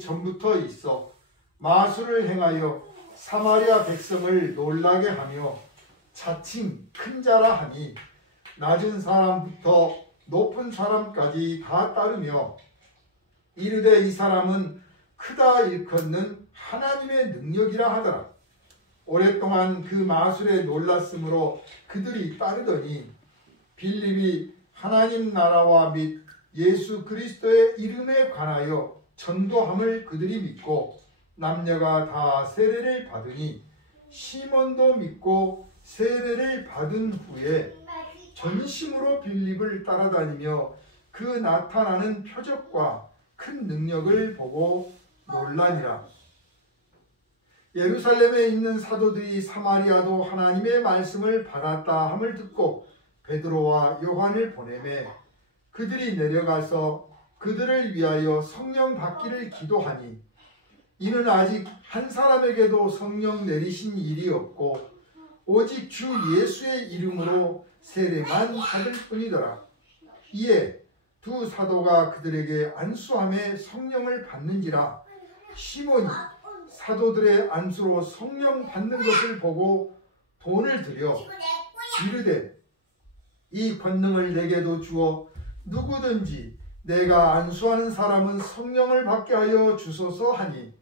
전부터 있어 마술을 행하여 사마리아 백성을 놀라게 하며 자칭 큰 자라 하니 낮은 사람부터 높은 사람까지 다 따르며 이르되 이 사람은 크다 일컫는 하나님의 능력이라 하더라. 오랫동안 그 마술에 놀랐으므로 그들이 따르더니 빌립이 하나님 나라와 및 예수 그리스도의 이름에 관하여 전도함을 그들이 믿고 남녀가 다 세례를 받으니 시몬도 믿고 세례를 받은 후에 전심으로 빌립을 따라다니며 그 나타나는 표적과 큰 능력을 보고 놀라니라. 예루살렘에 있는 사도들이 사마리아도 하나님의 말씀을 받았다 함을 듣고 베드로와 요한을 보내매 그들이 내려가서 그들을 위하여 성령 받기를 기도하니 이는 아직 한 사람에게도 성령 내리신 일이 없고 오직 주 예수의 이름으로 세례만 받을 뿐이더라. 이에 두 사도가 그들에게 안수함에 성령을 받는지라. 시몬이 사도들의 안수로 성령 받는 것을 보고 돈을 들여 이르되 이 권능을 내게도 주어 누구든지 내가 안수하는 사람은 성령을 받게 하여 주소서 하니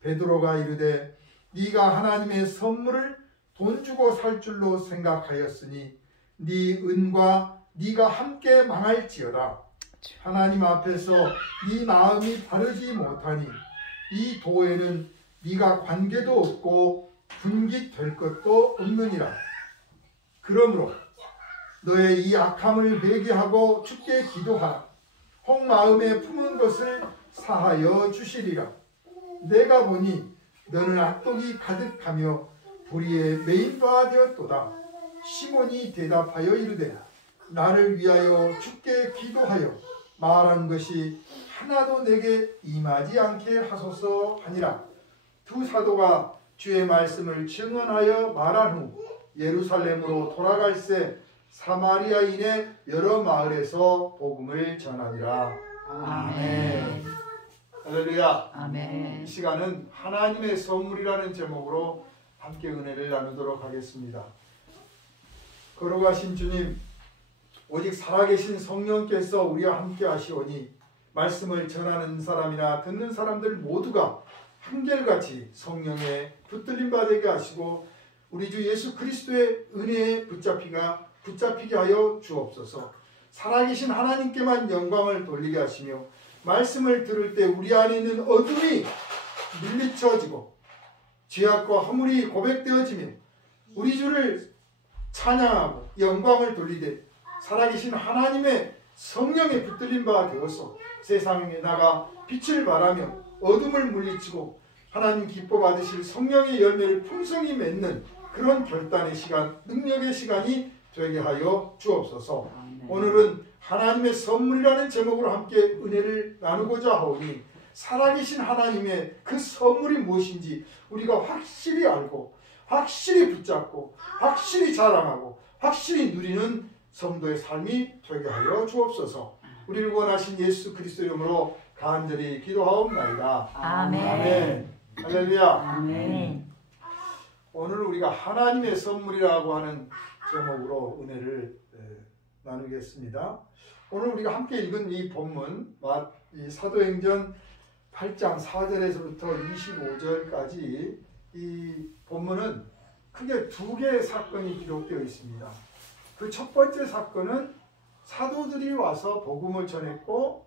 베드로가 이르되 네가 하나님의 선물을 돈 주고 살 줄로 생각하였으니 네 은과 네가 함께 망할지어다. 하나님 앞에서 네 마음이 바르지 못하니 이 도에는 네가 관계도 없고 분깃될 것도 없느니라. 그러므로 너의 이 악함을 회개하고 주께 기도하라. 혹 마음에 품은 것을 사하여 주시리라. 내가 보니 너는 악독이 가득하며 불의에 매인 바 되었도다. 시몬이 대답하여 이르되 나를 위하여 주께 기도하여 말한 것이 하나도 내게 임하지 않게 하소서 하니라. 두 사도가 주의 말씀을 증언하여 말한 후 예루살렘으로 돌아갈새 사마리아인의 여러 마을에서 복음을 전하니라. 아멘. 할렐루야. 아멘. 이 시간은 하나님의 선물이라는 제목으로 함께 은혜를 나누도록 하겠습니다. 걸어가신 주님, 오직 살아계신 성령께서 우리와 함께 하시오니 말씀을 전하는 사람이나 듣는 사람들 모두가 한결같이 성령에 붙들림 받게 하시고 우리 주 예수 그리스도의 은혜에 붙잡히게 하여 주옵소서. 살아계신 하나님께만 영광을 돌리게 하시며 말씀을 들을 때 우리 안에 있는 어둠이 물리쳐지고 죄악과 허물이 고백되어지며 우리 주를 찬양하고 영광을 돌리되 살아계신 하나님의 성령에 붙들린 바 되어서 세상에 나가 빛을 발하며 어둠을 물리치고 하나님 기뻐 받으실 성령의 열매를 풍성히 맺는 그런 결단의 시간, 능력의 시간이 되게 하여 주옵소서. 오늘은 하나님의 선물이라는 제목으로 함께 은혜를 나누고자 하오니 살아계신 하나님의 그 선물이 무엇인지 우리가 확실히 알고 확실히 붙잡고 확실히 자랑하고 확실히 누리는 성도의 삶이 되게 하여 주옵소서. 우리를 구원하신 예수 그리스도 이름으로 간절히 기도하옵나이다. 아멘. 아멘. 할렐루야. 아멘. 오늘 우리가 하나님의 선물이라고 하는 제목으로 은혜를 나누겠습니다. 오늘 우리가 함께 읽은 이 본문 이 사도행전 8장 4절에서부터 25절까지 이 본문은 크게 두 개의 사건이 기록되어 있습니다. 그 첫 번째 사건은 사도들이 와서 복음을 전했고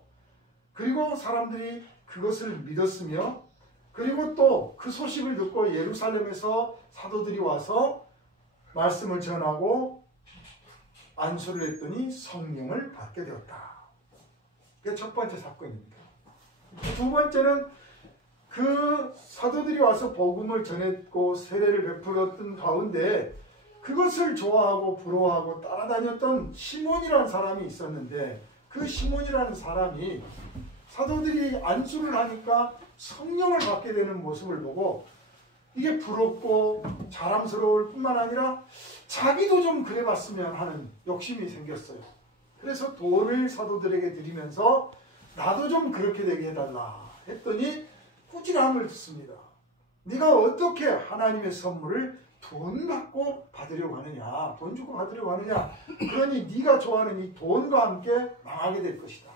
그리고 사람들이 그것을 믿었으며 그리고 또 그 소식을 듣고 예루살렘에서 사도들이 와서 말씀을 전하고 안수를 했더니 성령을 받게 되었다. 그게 첫 번째 사건입니다. 두 번째는 그 사도들이 와서 복음을 전했고 세례를 베풀었던 가운데 그것을 좋아하고 부러워하고 따라다녔던 시몬이라는 사람이 있었는데 그 시몬이라는 사람이 사도들이 안수를 하니까 성령을 받게 되는 모습을 보고 이게 부럽고 자랑스러울 뿐만 아니라 자기도 좀 그래봤으면 하는 욕심이 생겼어요. 그래서 돈을 사도들에게 드리면서 나도 좀 그렇게 되게 해달라 했더니 찌질함을 듣습니다. 네가 어떻게 하나님의 선물을 돈 받고 받으려고 하느냐, 돈 주고 받으려고 하느냐, 그러니 네가 좋아하는 이 돈과 함께 망하게 될 것이다.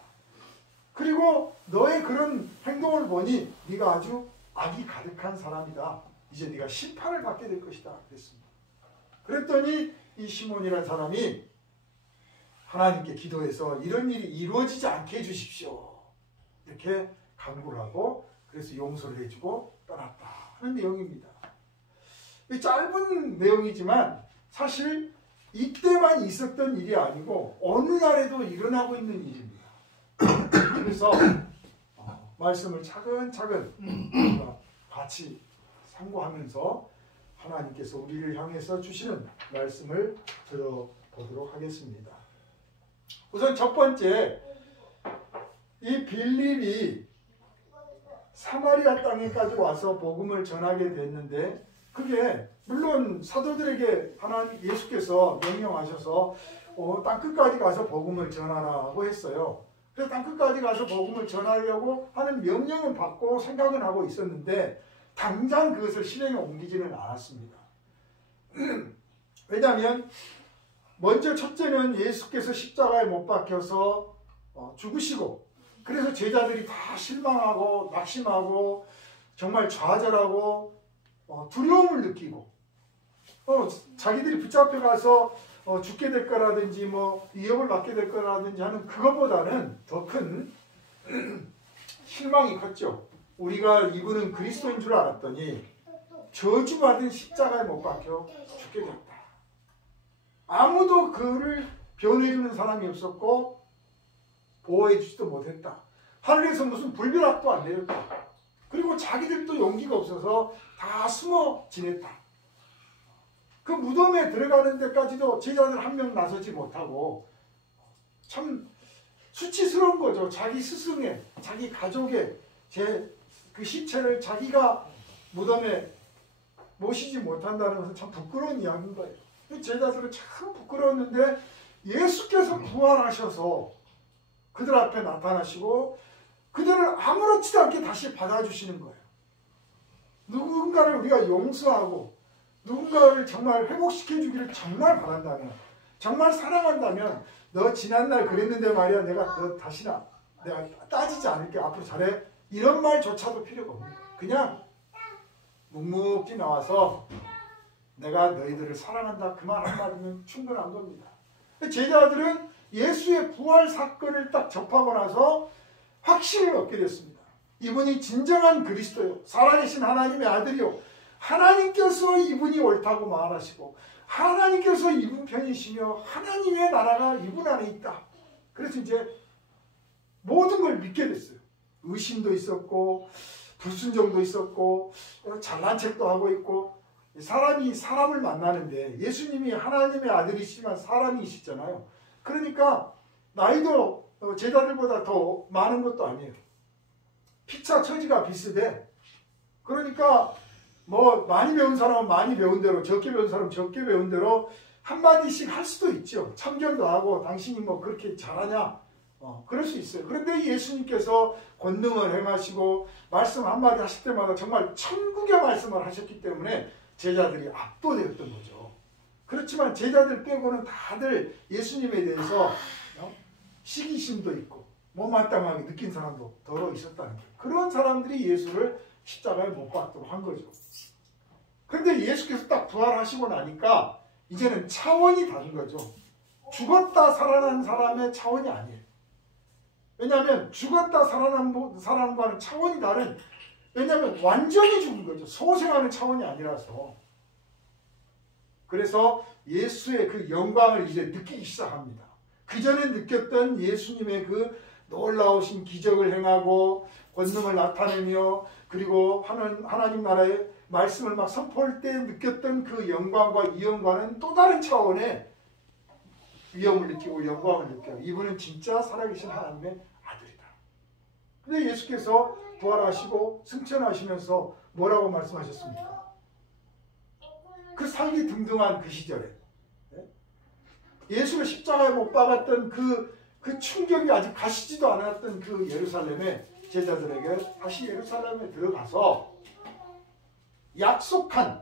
그리고 너의 그런 행동을 보니 네가 아주 악이 가득한 사람이다. 이제 네가 심판을 받게 될 것이다. 그랬습니다. 그랬더니 이 시몬이라는 사람이 하나님께 기도해서 이런 일이 이루어지지 않게 해주십시오. 이렇게 간구를 하고 그래서 용서를 해주고 떠났다 하는 내용입니다. 이 짧은 내용이지만 사실 이때만 있었던 일이 아니고 어느 날에도 일어나고 있는 일입니다. 그래서 말씀을 차근차근 같이 상고하면서 하나님께서 우리를 향해서 주시는 말씀을 들어보도록 하겠습니다. 우선 첫 번째, 이 빌립이 사마리아 땅에까지 와서 복음을 전하게 됐는데 그게 물론 사도들에게 하나님 예수께서 명령하셔서 땅끝까지 가서 복음을 전하라고 했어요. 그래서 땅끝까지 가서 복음을 전하려고 하는 명령은 받고 생각은 하고 있었는데 당장 그것을 실행에 옮기지는 않았습니다. 왜냐하면 먼저 첫째는 예수께서 십자가에 못 박혀서 죽으시고 그래서 제자들이 다 실망하고 낙심하고 정말 좌절하고 두려움을 느끼고 자기들이 붙잡혀 가서 죽게 될 거라든지 위협을 받게 될 거라든지 하는 그것보다는 더 큰 실망이 컸죠. 우리가 이분은 그리스도인 줄 알았더니 저주받은 십자가에 못 박혀 죽게 됐다. 아무도 그를 변호해주는 사람이 없었고 보호해주지도 못했다. 하늘에서 무슨 불벼락도 안 내렸다. 그리고 자기들도 용기가 없어서 다 숨어 지냈다. 그 무덤에 들어가는 데까지도 제자들 한 명 나서지 못하고 참 수치스러운 거죠. 자기 스승의, 자기 가족의 그 시체를 자기가 무덤에 모시지 못한다는 것은 참 부끄러운 이야기인 거예요. 제자들은 참 부끄러웠는데 예수께서 부활하셔서 그들 앞에 나타나시고 그들을 아무렇지도 않게 다시 받아주시는 거예요. 누군가를 우리가 용서하고 누군가를 정말 회복시켜주기를 정말 바란다면, 정말 사랑한다면 너 지난날 그랬는데 말이야 내가 너 다시나 내가 따지지 않을게 앞으로 잘해 이런 말조차도 필요가 없는 거예요. 그냥 묵묵히 나와서 내가 너희들을 사랑한다 그 말 한마디면 충분한 겁니다. 제자들은 예수의 부활 사건을 딱 접하고 나서 확신을 얻게 됐습니다. 이분이 진정한 그리스도요 살아계신 하나님의 아들이요 하나님께서 이분이 옳다고 말하시고 하나님께서 이분 편이시며 하나님의 나라가 이분 안에 있다. 그래서 이제 모든 걸 믿게 됐어요. 의심도 있었고 불순종도 있었고 잘난 척도 하고 있고 사람이 사람을 만나는데 예수님이 하나님의 아들이시지만 사람이시잖아요. 그러니까 나이도 제자들보다 더 많은 것도 아니에요. 피차 처지가 비슷해. 그러니까 많이 배운 사람은 많이 배운 대로 적게 배운 사람은 적게 배운 대로 한마디씩 할 수도 있죠. 참견도 하고 당신이 그렇게 잘하냐 그럴 수 있어요. 그런데 예수님께서 권능을 행하시고 말씀 한마디 하실 때마다 정말 천국의 말씀을 하셨기 때문에 제자들이 압도되었던 거죠. 그렇지만 제자들 빼고는 다들 예수님에 대해서 시기심도 있고 못마땅하게 느낀 사람도 더러 있었다는 거예요. 그런 사람들이 예수를 십자가에 못 박도록 한 거죠. 그런데 예수께서 딱 부활하시고 나니까 이제는 차원이 다른 거죠. 죽었다 살아난 사람의 차원이 아니에요. 왜냐하면 죽었다 살아난 사람과는 차원이 다른, 왜냐하면 완전히 죽은 거죠. 소생하는 차원이 아니라서. 그래서 예수의 그 영광을 이제 느끼기 시작합니다. 그전에 느꼈던 예수님의 그 놀라우신 기적을 행하고 권능을 나타내며 그리고 하나님 나라의 말씀을 막 선포할 때 느꼈던 그 영광과 이 영광은 또 다른 차원의 위엄을 느끼고 영광을 느껴요. 이분은 진짜 살아계신 하나님의 아들이다. 근데 예수께서 부활하시고 승천하시면서 뭐라고 말씀하셨습니까? 그 살기 등등한 그 시절에 예수를 십자가에 못 박았던 그 충격이 아직 가시지도 않았던 그 예루살렘에 제자들에게 다시 예루살렘에 들어가서 약속한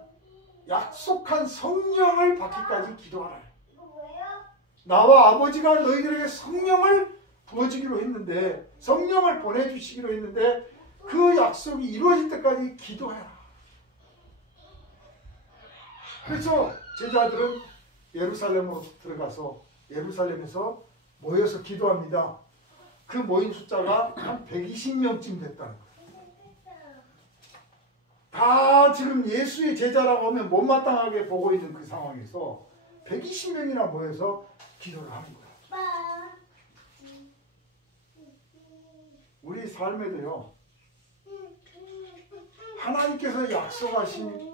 성령을 받기까지 기도하라. 나와 아버지가 너희들에게 성령을 부어주기로 했는데, 성령을 보내주시기로 했는데 그 약속이 이루어질 때까지 기도해라. 그래서 제자들은 예루살렘으로 들어가서 예루살렘에서 모여서 기도합니다. 그 모인 숫자가 한 120명쯤 됐다는 거예요. 다 지금 예수의 제자라고 하면 못마땅하게 보고 있는 그 상황에서 120명이나 모여서 기도를 하는 거예요. 우리 삶에도요, 하나님께서 약속하신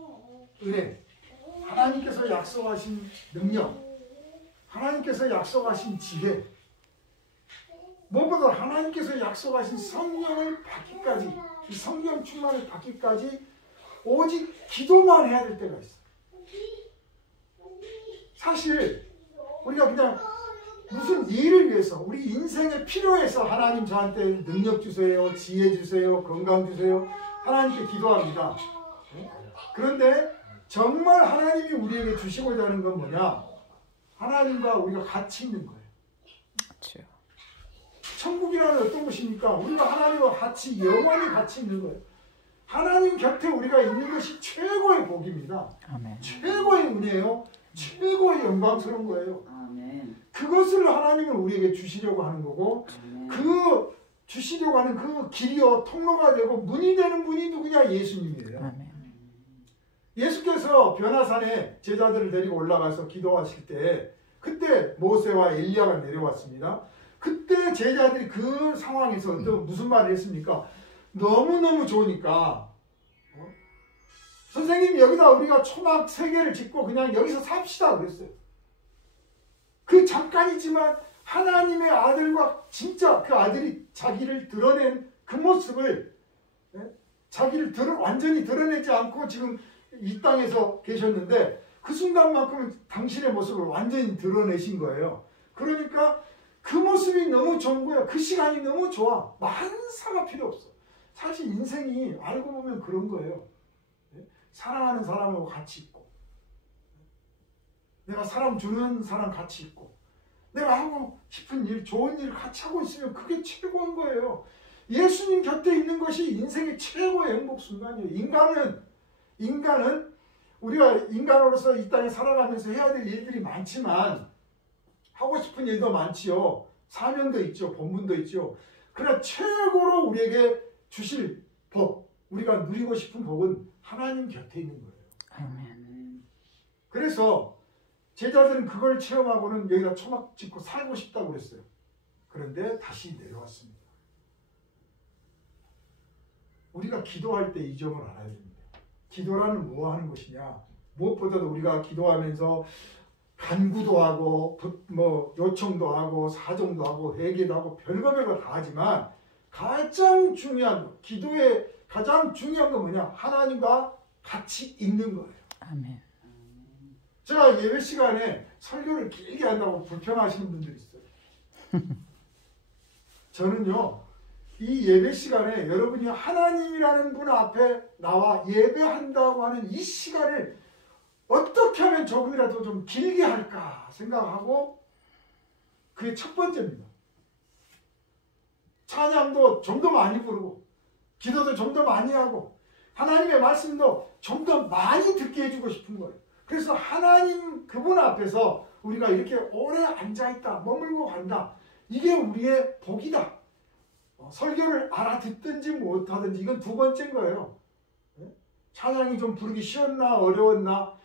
은혜, 하나님께서 약속하신 능력, 하나님께서 약속하신 지혜, 무엇보다 하나님께서 약속하신 성령을 받기까지, 이 성령 충만을 받기까지 오직 기도만 해야 될 때가 있어요. 사실 우리가 그냥 무슨 일을 위해서, 우리 인생에 필요해서 하나님 저한테 능력 주세요, 지혜 주세요, 건강 주세요, 하나님께 기도합니다. 그런데 정말 하나님이 우리에게 주시고자 하는 건 뭐냐? 하나님과 우리가 같이 있는 거예요. 그렇죠. 천국이라는 어떤 곳입니까? 우리가 하나님과 같이 영원히 같이 있는 거예요. 하나님 곁에 우리가 있는 것이 최고의 복입니다. 아멘. 최고의 은혜요. 최고의 영광스러운 거예요. 아멘. 그것을 하나님은 우리에게 주시려고 하는 거고, 아멘. 그 주시려고 하는 그 길이요, 통로가 되고 문이 되는 분이 누구냐? 예수님이에요. 아멘. 예수께서 변화산에 제자들을 데리고 올라가서 기도하실 때, 그때 모세와 엘리야가 내려왔습니다. 그때 제자들이 그 상황에서 또 무슨 말을 했습니까? 너무너무 좋으니까 선생님, 여기다 우리가 초막 3개를 짓고 그냥 여기서 삽시다 그랬어요. 그 잠깐이지만 하나님의 아들과 진짜 그 아들이 자기를 드러낸 그 모습을, 자기를 완전히 드러내지 않고 지금 이 땅에서 계셨는데 그 순간만큼은 당신의 모습을 완전히 드러내신 거예요. 그러니까 그 모습이 너무 좋은 거예요. 그 시간이 너무 좋아. 만사가 필요 없어. 사실 인생이 알고 보면 그런 거예요. 사랑하는 사람하고 같이 있고, 내가 사람 주는 사람 같이 있고, 내가 하고 싶은 일, 좋은 일 같이 하고 있으면 그게 최고인 거예요. 예수님 곁에 있는 것이 인생의 최고의 행복 순간이에요. 인간은 우리가 인간으로서 이 땅에 살아가면서 해야 될 일들이 많지만, 하고 싶은 일도 많지요. 사명도 있죠. 본분도 있죠. 그러나 최고로 우리에게 주실 복, 우리가 누리고 싶은 복은 하나님 곁에 있는 거예요. 아멘. 그래서 제자들은 그걸 체험하고는 여기다 초막 짓고 살고 싶다고 그랬어요. 그런데 다시 내려왔습니다. 우리가 기도할 때 이 점을 알아야 됩니다. 기도라는 뭐 하는 것이냐? 무엇보다도 우리가 기도하면서 간구도 하고 요청도 하고 사정도 하고 회개도 하고 별거 다 하지만, 가장 중요한, 기도의 가장 중요한 건 뭐냐? 하나님과 같이 있는 거예요. 아멘. 제가 예배 시간에 설교를 길게 한다고 불평하시는 분들이 있어요. 저는요, 이 예배 시간에 여러분이 하나님이라는 분 앞에 나와 예배한다고 하는 이 시간을 어떻게 하면 조금이라도 좀 길게 할까 생각하고, 그게 첫 번째입니다. 찬양도 좀 더 많이 부르고, 기도도 좀 더 많이 하고, 하나님의 말씀도 좀 더 많이 듣게 해주고 싶은 거예요. 그래서 하나님 그분 앞에서 우리가 이렇게 오래 앉아있다, 머물고 간다, 이게 우리의 복이다. 설교를 알아듣든지 못하든지 이건 두 번째인 거예요. 찬양이 좀 부르기 쉬웠나 어려웠나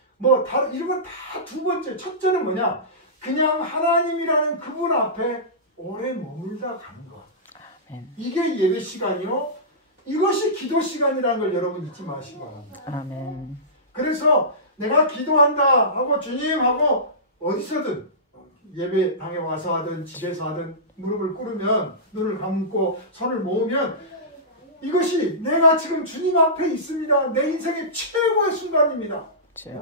이런 건 다 두 번째. 첫째는 뭐냐? 그냥 하나님이라는 그분 앞에 오래 머물다 가는 것. 아멘. 이게 예배 시간이요. 이것이 기도 시간이라는 걸 여러분 잊지 마시기 바랍니다. 아멘. 그래서 내가 기도한다 하고 주님하고 어디서든 예배당에 와서 하든 집에서 하든 무릎을 꿇으면, 눈을 감고 손을 모으면, 이것이 내가 지금 주님 앞에 있습니다. 내 인생의 최고의 순간입니다.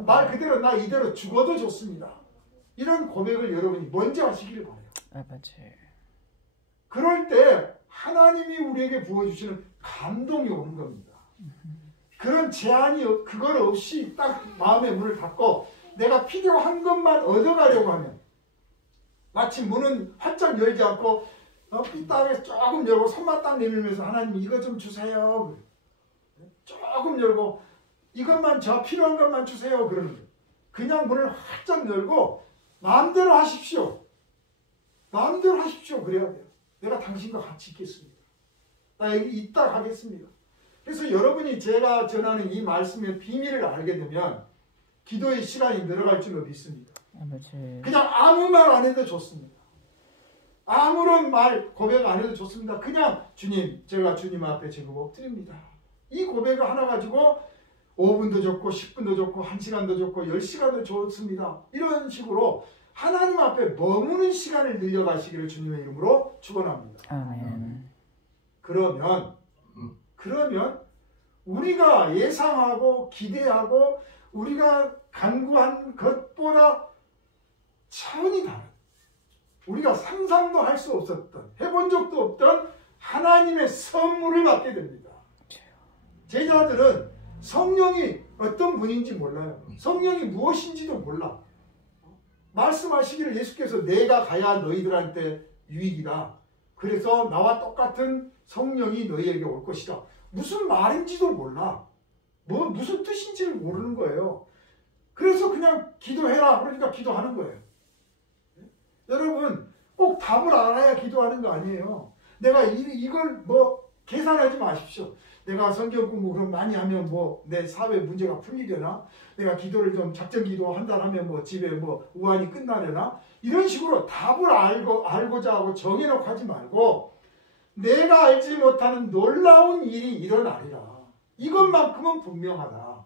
말 그대로 나 이대로 죽어도 좋습니다. 이런 고백을 여러분이 먼저 하시길 바라요. 아버지. 그럴 때 하나님이 우리에게 부어주시는 감동이 오는 겁니다. 그런 제한이 그걸 없이 딱 마음의 문을 닫고 내가 필요한 것만 얻어가려고 하면 마치 문은 활짝 열지 않고 삐딱하게 조금 열고 손만 딱 내밀면서 하나님 이거 좀 주세요. 조금 열고 이것만 저 필요한 것만 주세요. 그러는 거예요. 그냥 문을 활짝 열고 마음대로 하십시오. 마음대로 하십시오. 그래야 돼요. 내가 당신과 같이 있겠습니다. 나 여기 있다 가겠습니다. 그래서 여러분이 제가 전하는 이 말씀의 비밀을 알게 되면 기도의 시간이 늘어갈 줄로 믿습니다. 아버지. 그냥 아무 말 안 해도 좋습니다. 아무런 말 고백 안 해도 좋습니다. 그냥 주님, 제가 주님 앞에 제법 엎드립니다. 이 고백을 하나 가지고 5분도 좋고 10분도 좋고 1시간도 좋고 10시간도 좋습니다. 이런 식으로 하나님 앞에 머무는 시간을 늘려가시기를 주님의 이름으로 축원합니다. 아멘. 그러면 우리가 예상하고 기대하고 우리가 간구한 것보다 차원이 다른 우리가 상상도 할 수 없었던 해본 적도 없던 하나님의 선물을 받게 됩니다. 제자들은 성령이 어떤 분인지 몰라요. 성령이 무엇인지도 몰라. 말씀하시기를 예수께서 내가 가야 너희들한테 유익이다. 그래서 나와 똑같은 성령이 너희에게 올 것이다. 무슨 말인지도 몰라. 무슨 뜻인지를 모르는 거예요. 그래서 그냥 기도해라. 그러니까 기도하는 거예요. 여러분 꼭 답을 알아야 기도하는 거 아니에요. 내가 이걸 계산하지 마십시오. 내가 성경 공부 그럼 많이 하면 내 사회 문제가 풀리려나? 내가 기도를 좀 작전 기도 한 달 하면 집에 우환이 끝나려나? 이런 식으로 답을 알고자 하고 정해놓고 하지 말고 내가 알지 못하는 놀라운 일이 일어나리라. 이것만큼은 분명하다.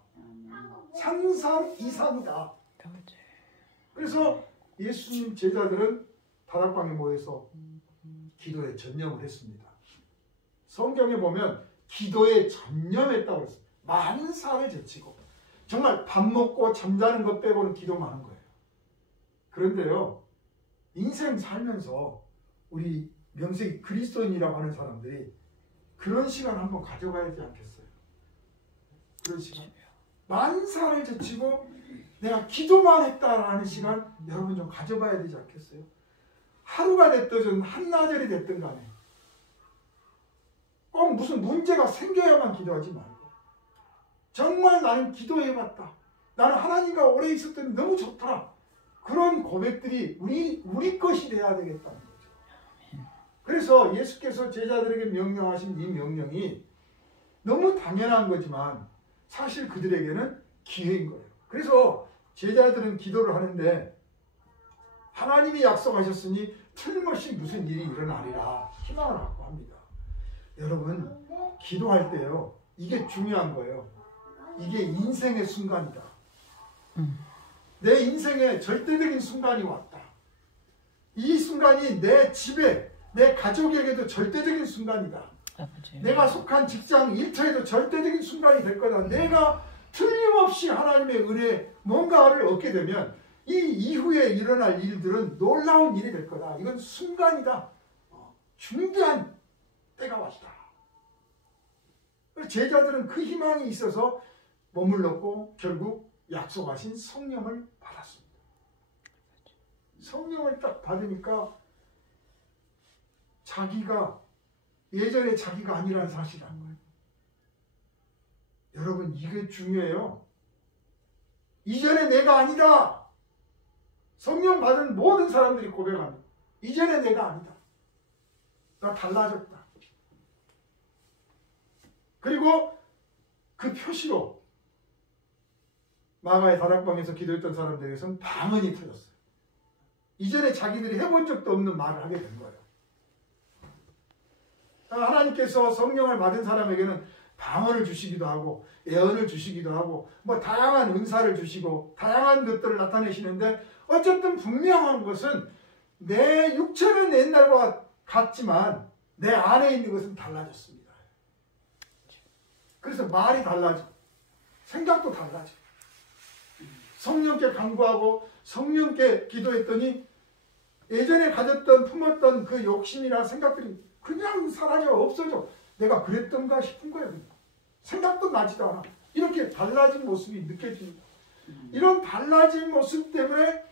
상상 이상이다. 그래서 예수님 제자들은 다락방에 모여서 기도에 전념을 했습니다. 성경에 보면 기도에 전념했다고 했어요. 많은 살을 제치고 정말 밥 먹고 잠자는 것 빼고는 기도만 하는 거예요. 그런데요, 인생 살면서 우리 명색이 그리스도인이라고 하는 사람들이 그런 시간 한번 가져가야 되지 않겠어요? 그런 시간. 많은 살을 제치고 내가 기도만 했다라는 시간 여러분 좀 가져봐야 되지 않겠어요? 하루가 됐든 한나절이 됐든 간에 꼭 무슨 문제가 생겨야만 기도하지 말고 정말 나는 기도해봤다. 나는 하나님과 오래 있었더니 너무 좋더라. 그런 고백들이 우리 것이 돼야 되겠다는 거죠. 그래서 예수께서 제자들에게 명령하신 이 명령이 너무 당연한 거지만 사실 그들에게는 기회인 거예요. 그래서 제자들은 기도를 하는데 하나님이 약속하셨으니 틀림없이 무슨 일이 일어나리라 희망을 갖고 합니다. 여러분 기도할 때요 이게 중요한 거예요. 이게 인생의 순간이다. 내 인생에 절대적인 순간이 왔다. 이 순간이 내 집에 내 가족에게도 절대적인 순간이다. 아버지. 내가 속한 직장 일터에도 절대적인 순간이 될 거다. 내가 틀림없이 하나님의 은혜 뭔가를 얻게 되면 이 이후에 일어날 일들은 놀라운 일이 될 거다. 이건 순간이다. 중대한 때가 왔다. 제자들은 그 희망이 있어서 머물렀고 결국 약속하신 성령을 받았습니다. 성령을 딱 받으니까 자기가 예전에 자기가 아니라는 사실을 한 거예요. 여러분 이게 중요해요. 이전에 내가 아니다. 성령 받은 모든 사람들이 고백합니다. 이전에 내가 아니다. 나 달라졌다. 그리고 그 표시로 마가의 다락방에서 기도했던 사람들에게서는 방언이 터졌어요. 이전에 자기들이 해본 적도 없는 말을 하게 된 거예요. 하나님께서 성령을 받은 사람에게는 방언을 주시기도 하고 예언을 주시기도 하고 다양한 은사를 주시고 다양한 것들을 나타내시는데 어쨌든 분명한 것은 내 육체는 옛날과 같지만 내 안에 있는 것은 달라졌습니다. 그래서 말이 달라져. 생각도 달라져. 성령께 간구하고 성령께 기도했더니 예전에 가졌던 품었던 그 욕심이나 생각들이 그냥 사라져 없어져. 내가 그랬던가 싶은 거예요. 그냥. 생각도 나지도 않아. 이렇게 달라진 모습이 느껴집니다. 이런 달라진 모습 때문에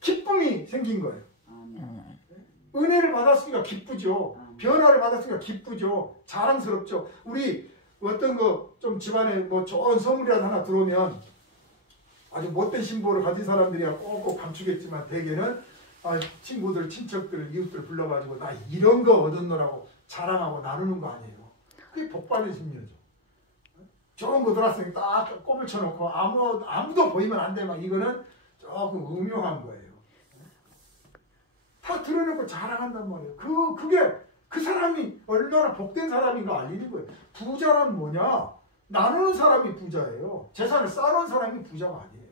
기쁨이 생긴 거예요. 은혜를 받았으니까 기쁘죠. 변화를 받았으니까 기쁘죠. 자랑스럽죠. 우리 어떤 거 좀 집안에 뭐 좋은 선물이라도 하나 들어오면 아주 못된 신보를 가진 사람들이야 꼭꼭 감추겠지만 대개는 친구들, 친척들, 이웃들 불러가지고 나 이런 거 얻었노라고 자랑하고 나누는 거 아니에요. 그게 복받은 심리죠. 좋은 거 들었으니 딱 꼽을 쳐놓고 아무도 보이면 안 돼. 막 이거는 조금 음흉한 거예요. 다 드러내고 자랑한단 말이에요. 그게 그 사람이 얼마나 복된 사람인가 알리는 거예요. 부자란 뭐냐? 나누는 사람이 부자예요. 재산을 쌓아놓은 사람이 부자가 아니에요.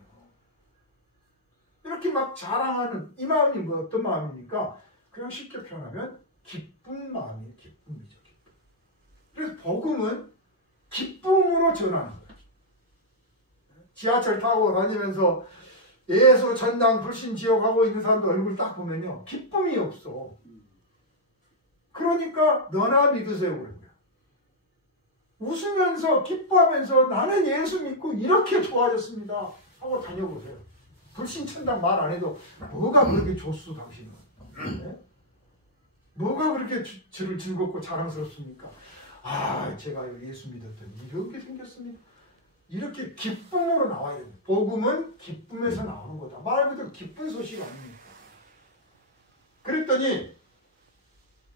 이렇게 막 자랑하는 이 마음이 뭐 어떤 마음입니까? 그냥 쉽게 표현하면 기쁜 마음이에요. 기쁨이죠. 기쁨. 그래서 복음은 기쁨으로 전하는 거예요. 지하철 타고 다니면서 예수 전당 불신 지옥하고 있는 사람들 얼굴 딱 보면요. 기쁨이 없어. 그러니까 너나 믿으세요. 그런 거야. 웃으면서 기뻐하면서 나는 예수 믿고 이렇게 좋아졌습니다. 하고 다녀보세요. 불신 천당 말 안 해도 뭐가 그렇게 좋소 당신은. 네? 뭐가 그렇게 즐겁고 자랑스럽습니까? 제가 예수 믿었더니 이렇게 생겼습니다. 이렇게 기쁨으로 나와야 됩니다. 복음은 기쁨에서 나오는 거다. 말 그대로 기쁜 소식 아닙니까? 그랬더니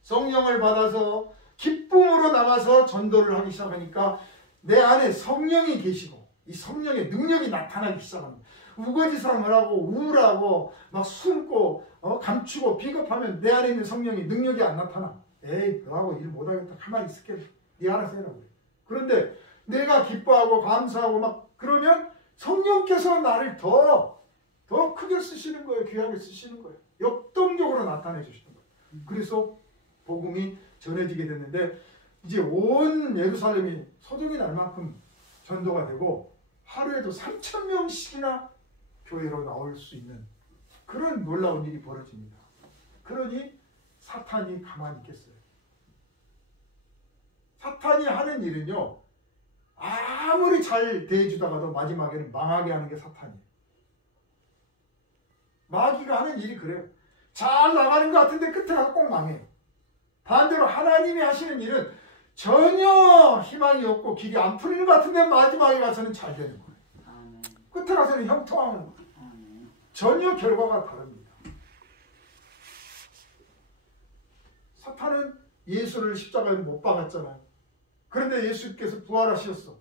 성령을 받아서 기쁨으로 나가서 전도를 하기 시작하니까 내 안에 성령이 계시고 이 성령의 능력이 나타나기 시작합니다. 우거지상을 하고 우울하고 막 숨고 감추고 비겁하면 내 안에 있는 성령이 능력이 안 나타나. 에이 너하고 일 못하겠다. 가만히 있을게. 네 알아서 해라. 그런데 내가 기뻐하고 감사하고 막 그러면 성령께서 나를 더 크게 쓰시는 거예요. 귀하게 쓰시는 거예요. 역동적으로 나타내 주시는 거예요. 그래서 복음이 전해지게 됐는데 이제 온 예루살렘이 소동이 날 만큼 전도가 되고 하루에도 3,000명씩이나 교회로 나올 수 있는 그런 놀라운 일이 벌어집니다. 그러니 사탄이 가만히 있겠어요. 사탄이 하는 일은요. 아무리 잘 대해주다가도 마지막에는 망하게 하는 게 사탄이에요. 마귀가 하는 일이 그래요. 잘 나가는 것 같은데 끝에 가서 꼭 망해요. 반대로 하나님이 하시는 일은 전혀 희망이 없고 길이 안 풀리는 것 같은데 마지막에 가서는 잘 되는 거예요. 끝에 가서는 형통하는 거예요. 전혀 결과가 다릅니다. 사탄은 예수를 십자가에 못 박았잖아요. 그런데 예수께서 부활하셨어.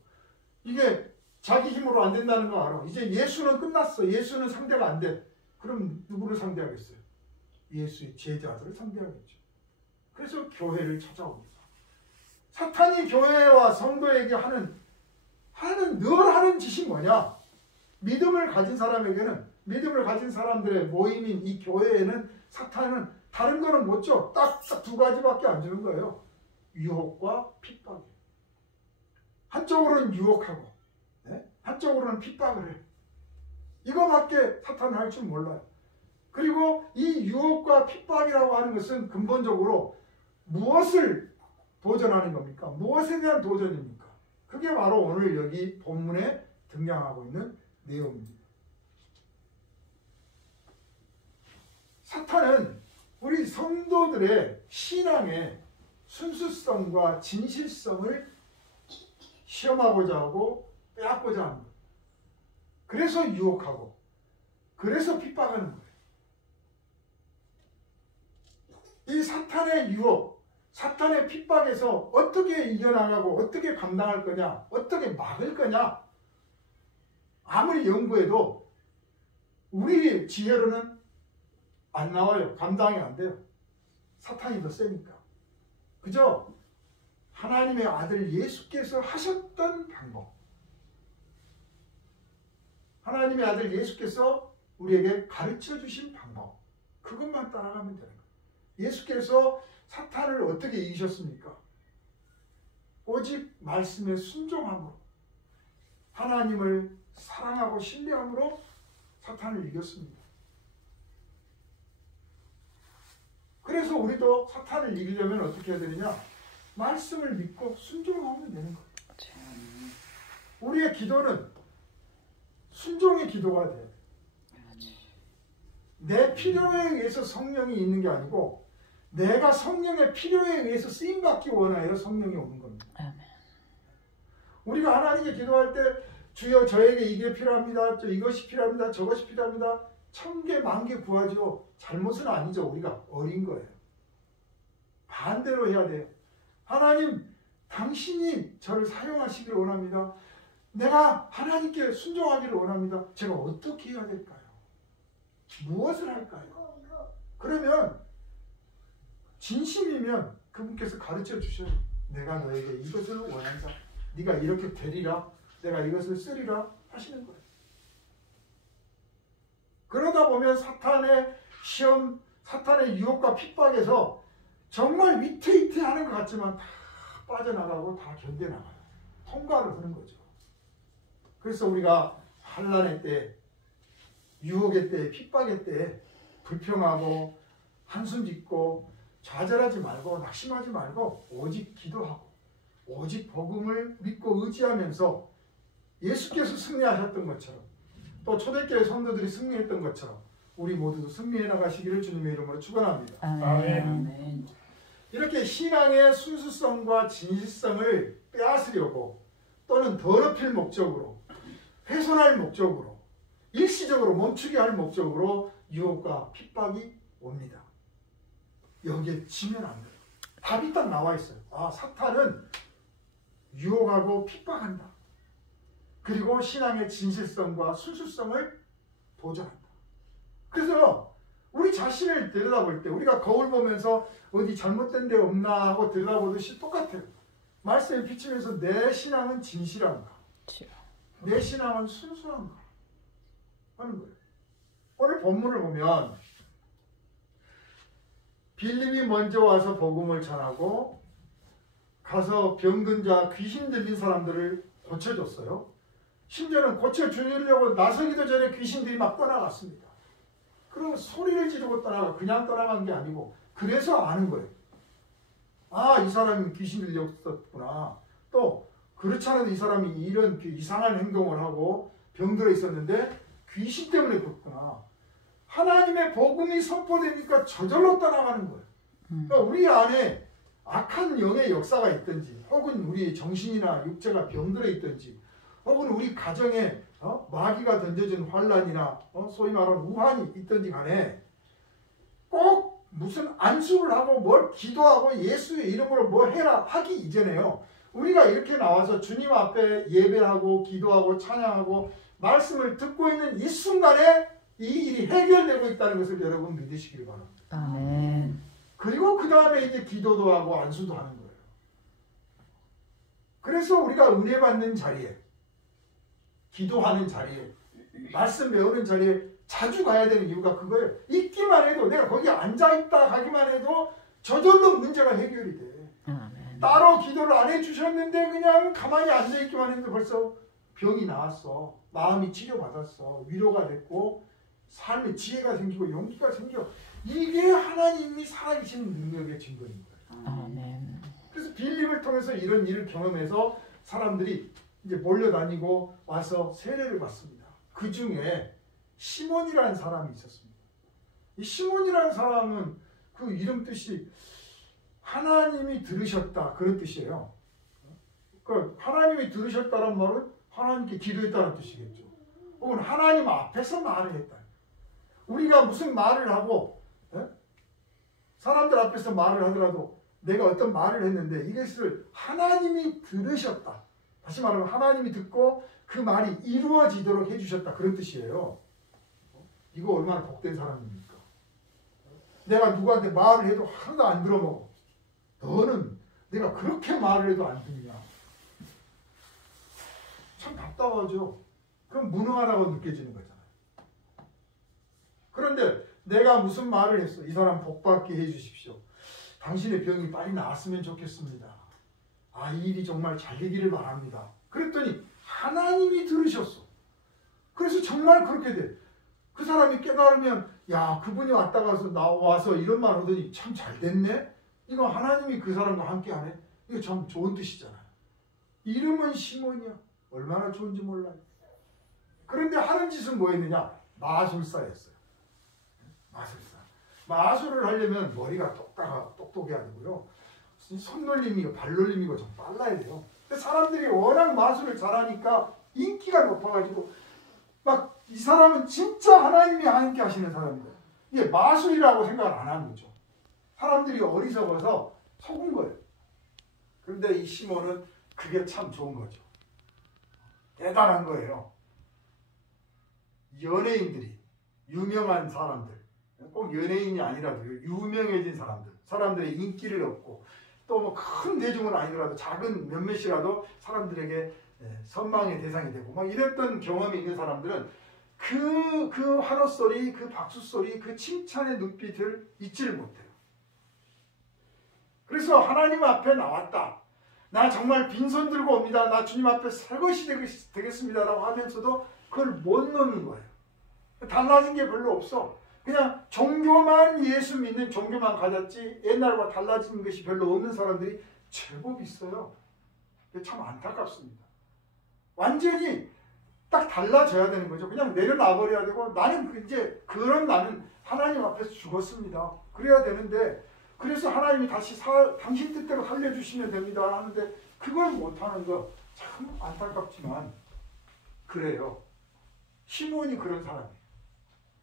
이게 자기 힘으로 안 된다는 거 알아. 이제 예수는 끝났어. 예수는 상대가 안 돼. 그럼 누구를 상대하겠어요? 예수의 제자들을 상대하겠죠. 그래서 교회를 찾아옵니다. 사탄이 교회와 성도에게 하는 늘 하는 짓이 뭐냐? 믿음을 가진 사람에게는 믿음을 가진 사람들의 모임인 이 교회에는 사탄은 다른 거는 못 줘. 딱 두 가지밖에 안 주는 거예요. 유혹과 핍박이에요. 한쪽으로는 유혹하고 한쪽으로는 핍박을 해. 이거밖에 사탄은 할 줄 몰라요. 그리고 이 유혹과 핍박이라고 하는 것은 근본적으로 무엇을 도전하는 겁니까? 무엇에 대한 도전입니까? 그게 바로 오늘 여기 본문에 등장하고 있는 내용입니다. 사탄은 우리 성도들의 신앙의 순수성과 진실성을 시험하고자 하고 빼앗고자 합니다. 그래서 유혹하고 그래서 핍박하는 거예요. 이 사탄의 유혹, 사탄의 핍박에서 어떻게 이겨나가고 어떻게 감당할 거냐, 어떻게 막을 거냐, 아무리 연구해도 우리 지혜로는 안 나와요. 감당이 안 돼요. 사탄이 더 세니까. 그죠? 하나님의 아들 예수께서 하셨던 방법, 하나님의 아들 예수께서 우리에게 가르쳐 주신 방법, 그것만 따라가면 되는 거예요. 예수께서 사탄을 어떻게 이기셨습니까? 오직 말씀에 순종함으로, 하나님을 사랑하고 신뢰함으로 사탄을 이겼습니다. 그래서 우리도 사탄을 이기려면 어떻게 해야 되느냐? 말씀을 믿고 순종하면 되는 거예요. 우리의 기도는 순종의 기도가 돼요. 내 필요에 의해서 성령이 있는 게 아니고 내가 성령의 필요에 의해서 쓰임받기 원하여 성령이 오는 겁니다. 우리가 하나님께 기도할 때 주여 저에게 이게 필요합니다. 이것이 필요합니다. 저것이 필요합니다. 1000개, 10,000개 구하죠. 잘못은 아니죠. 우리가 어린 거예요. 반대로 해야 돼요. 하나님, 당신이 저를 사용하시길 원합니다. 내가 하나님께 순종하기를 원합니다. 제가 어떻게 해야 될까요? 무엇을 할까요? 그러면 진심이면 그분께서 가르쳐 주셔요. 내가 너에게 이것을 원한다. 네가 이렇게 되리라. 내가 이것을 쓰리라 하시는 거예요. 그러다 보면 사탄의 시험, 사탄의 유혹과 핍박에서 정말 위태위태하는 것 같지만 다 빠져나가고 다 견뎌나가요. 통과를 하는 거죠. 그래서 우리가 환난의 때, 유혹의 때, 핍박의 때 불평하고 한숨 짓고 좌절하지 말고 낙심하지 말고 오직 기도하고 오직 복음을 믿고 의지하면서 예수께서 승리하셨던 것처럼 또 초대교회 성도들이 승리했던 것처럼 우리 모두도 승리해 나가시기를 주님의 이름으로 축원합니다. 아멘. 이렇게 신앙의 순수성과 진실성을 빼앗으려고 또는 더럽힐 목적으로 훼손할 목적으로 일시적으로 멈추게 할 목적으로 유혹과 핍박이 옵니다. 여기에 지면 안 돼요. 답이 딱 나와 있어요. 아, 사탄은 유혹하고 핍박한다. 그리고 신앙의 진실성과 순수성을 도전한다. 그래서 우리 자신을 들여다볼 때 우리가 거울 보면서 어디 잘못된 데 없나 하고 들여다보듯이 똑같아요. 말씀에 비치면서 내 신앙은 진실한가? 내 신앙은 순수한가? 하는 거예요. 오늘 본문을 보면 빌립이 먼저 와서 복음을 전하고 가서 병든 자, 귀신 들린 사람들을 고쳐줬어요. 심지어는 고쳐주려고 나서기도 전에 귀신들이 막 떠나갔습니다. 그럼 소리를 지르고 그냥 떠나간 게 아니고 그래서 아는 거예요. 아, 이 사람이 귀신 들렸었구나. 또 그렇지 않아도 이 사람이 이런 이상한 행동을 하고 병들어 있었는데 귀신 때문에 그렇구나. 하나님의 복음이 선포되니까 저절로 떠나가는 거예요. 그러니까 우리 안에 악한 영의 역사가 있든지 혹은 우리 정신이나 육체가 병들어 있든지 혹은 우리 가정에 마귀가 던져준 환난이나 소위 말하는 우환이 있든지 간에 꼭 무슨 안수를 하고 뭘 기도하고 예수의 이름으로 뭐 해라 하기 이전에요. 우리가 이렇게 나와서 주님 앞에 예배하고 기도하고 찬양하고 말씀을 듣고 있는 이 순간에 이 일이 해결되고 있다는 것을 여러분 믿으시길 바랍니다. 아멘. 그리고 그 다음에 이제 기도도 하고 안수도 하는 거예요. 그래서 우리가 은혜 받는 자리에, 기도하는 자리에, 말씀 배우는 자리에 자주 가야 되는 이유가 그거예요. 있기만 해도 내가 거기 앉아있다 가기만 해도 저절로 문제가 해결이 돼. 아멘. 따로 기도를 안 해주셨는데 그냥 가만히 앉아있기만 했는데 벌써 병이 나았어. 마음이 치료받았어. 위로가 됐고 삶의 지혜가 생기고 용기가 생겨. 이게 하나님이 살아계신 능력의 증거인 거예요. 아멘. 그래서 빌립을 통해서 이런 일을 경험해서 사람들이 이제 몰려다니고 와서 세례를 받습니다. 그 중에 시몬이라는 사람이 있었습니다. 이 시몬이라는 사람은 그 이름 뜻이 하나님이 들으셨다 그런 뜻이에요. 그러니까 하나님이 들으셨다는 말은 하나님께 기도했다는 뜻이겠죠. 혹은 하나님 앞에서 말을 했다. 우리가 무슨 말을 하고 사람들 앞에서 말을 하더라도 내가 어떤 말을 했는데 이것을 하나님이 들으셨다. 다시 말하면 하나님이 듣고 그 말이 이루어지도록 해주셨다. 그런 뜻이에요. 이거 얼마나 복된 사람입니까? 내가 누구한테 말을 해도 하나도 안 들어먹어. 너는 내가 그렇게 말을 해도 안 듣냐. 참 답답하죠. 그럼 무능하다고 느껴지는 거잖아요. 그런데 내가 무슨 말을 했어? 이 사람 복받게 해주십시오. 당신의 병이 빨리 나았으면 좋겠습니다. 아, 이 일이 정말 잘 되기를 바랍니다. 그랬더니 하나님이 들으셨어. 그래서 정말 그렇게 돼. 그 사람이 깨달으면 야 그분이 왔다 가서 나와서 이런 말 하더니 참 잘 됐네. 이거 하나님이 그 사람과 함께 하네. 이거 참 좋은 뜻이잖아요. 이름은 시몬이야. 얼마나 좋은지 몰라요. 그런데 하는 짓은 뭐였느냐? 마술사였어요. 마술사. 마술을 하려면 머리가 똑똑해야 되고요. 손놀림이고 발놀림이고 좀 빨라야 돼요. 근데 사람들이 워낙 마술을 잘하니까 인기가 높아가지고 막 이 사람은 진짜 하나님이 함께 하시는 사람이다. 이게 마술이라고 생각을 안 하는 거죠. 사람들이 어리석어서 속은 거예요. 그런데 이 시몬은 그게 참 좋은 거죠. 대단한 거예요. 연예인들이, 유명한 사람들, 꼭 연예인이 아니라도 유명해진 사람들, 사람들의 인기를 얻고 또 뭐 큰 대중은 아니더라도 작은 몇몇이라도 사람들에게 선망의 대상이 되고 막 이랬던 경험이 있는 사람들은 그 환호소리, 그 박수소리, 그 칭찬의 눈빛을 잊지를 못해요. 그래서 하나님 앞에 나왔다. 나 정말 빈손 들고 옵니다. 나 주님 앞에 살 것이 되겠습니다라고 하면서도 그걸 못 놓는 거예요. 달라진 게 별로 없어. 그냥 종교만 예수 믿는 종교만 가졌지 옛날과 달라진 것이 별로 없는 사람들이 제법 있어요. 참 안타깝습니다. 완전히 딱 달라져야 되는 거죠. 그냥 내려놔 버려야 되고 나는 이제 나는 하나님 앞에서 죽었습니다. 그래야 되는데 그래서 하나님이 다시 당신 뜻대로 살려주시면 됩니다 하는데 그걸 못하는 거 참 안타깝지만 그래요. 시몬이 그런 사람이에요.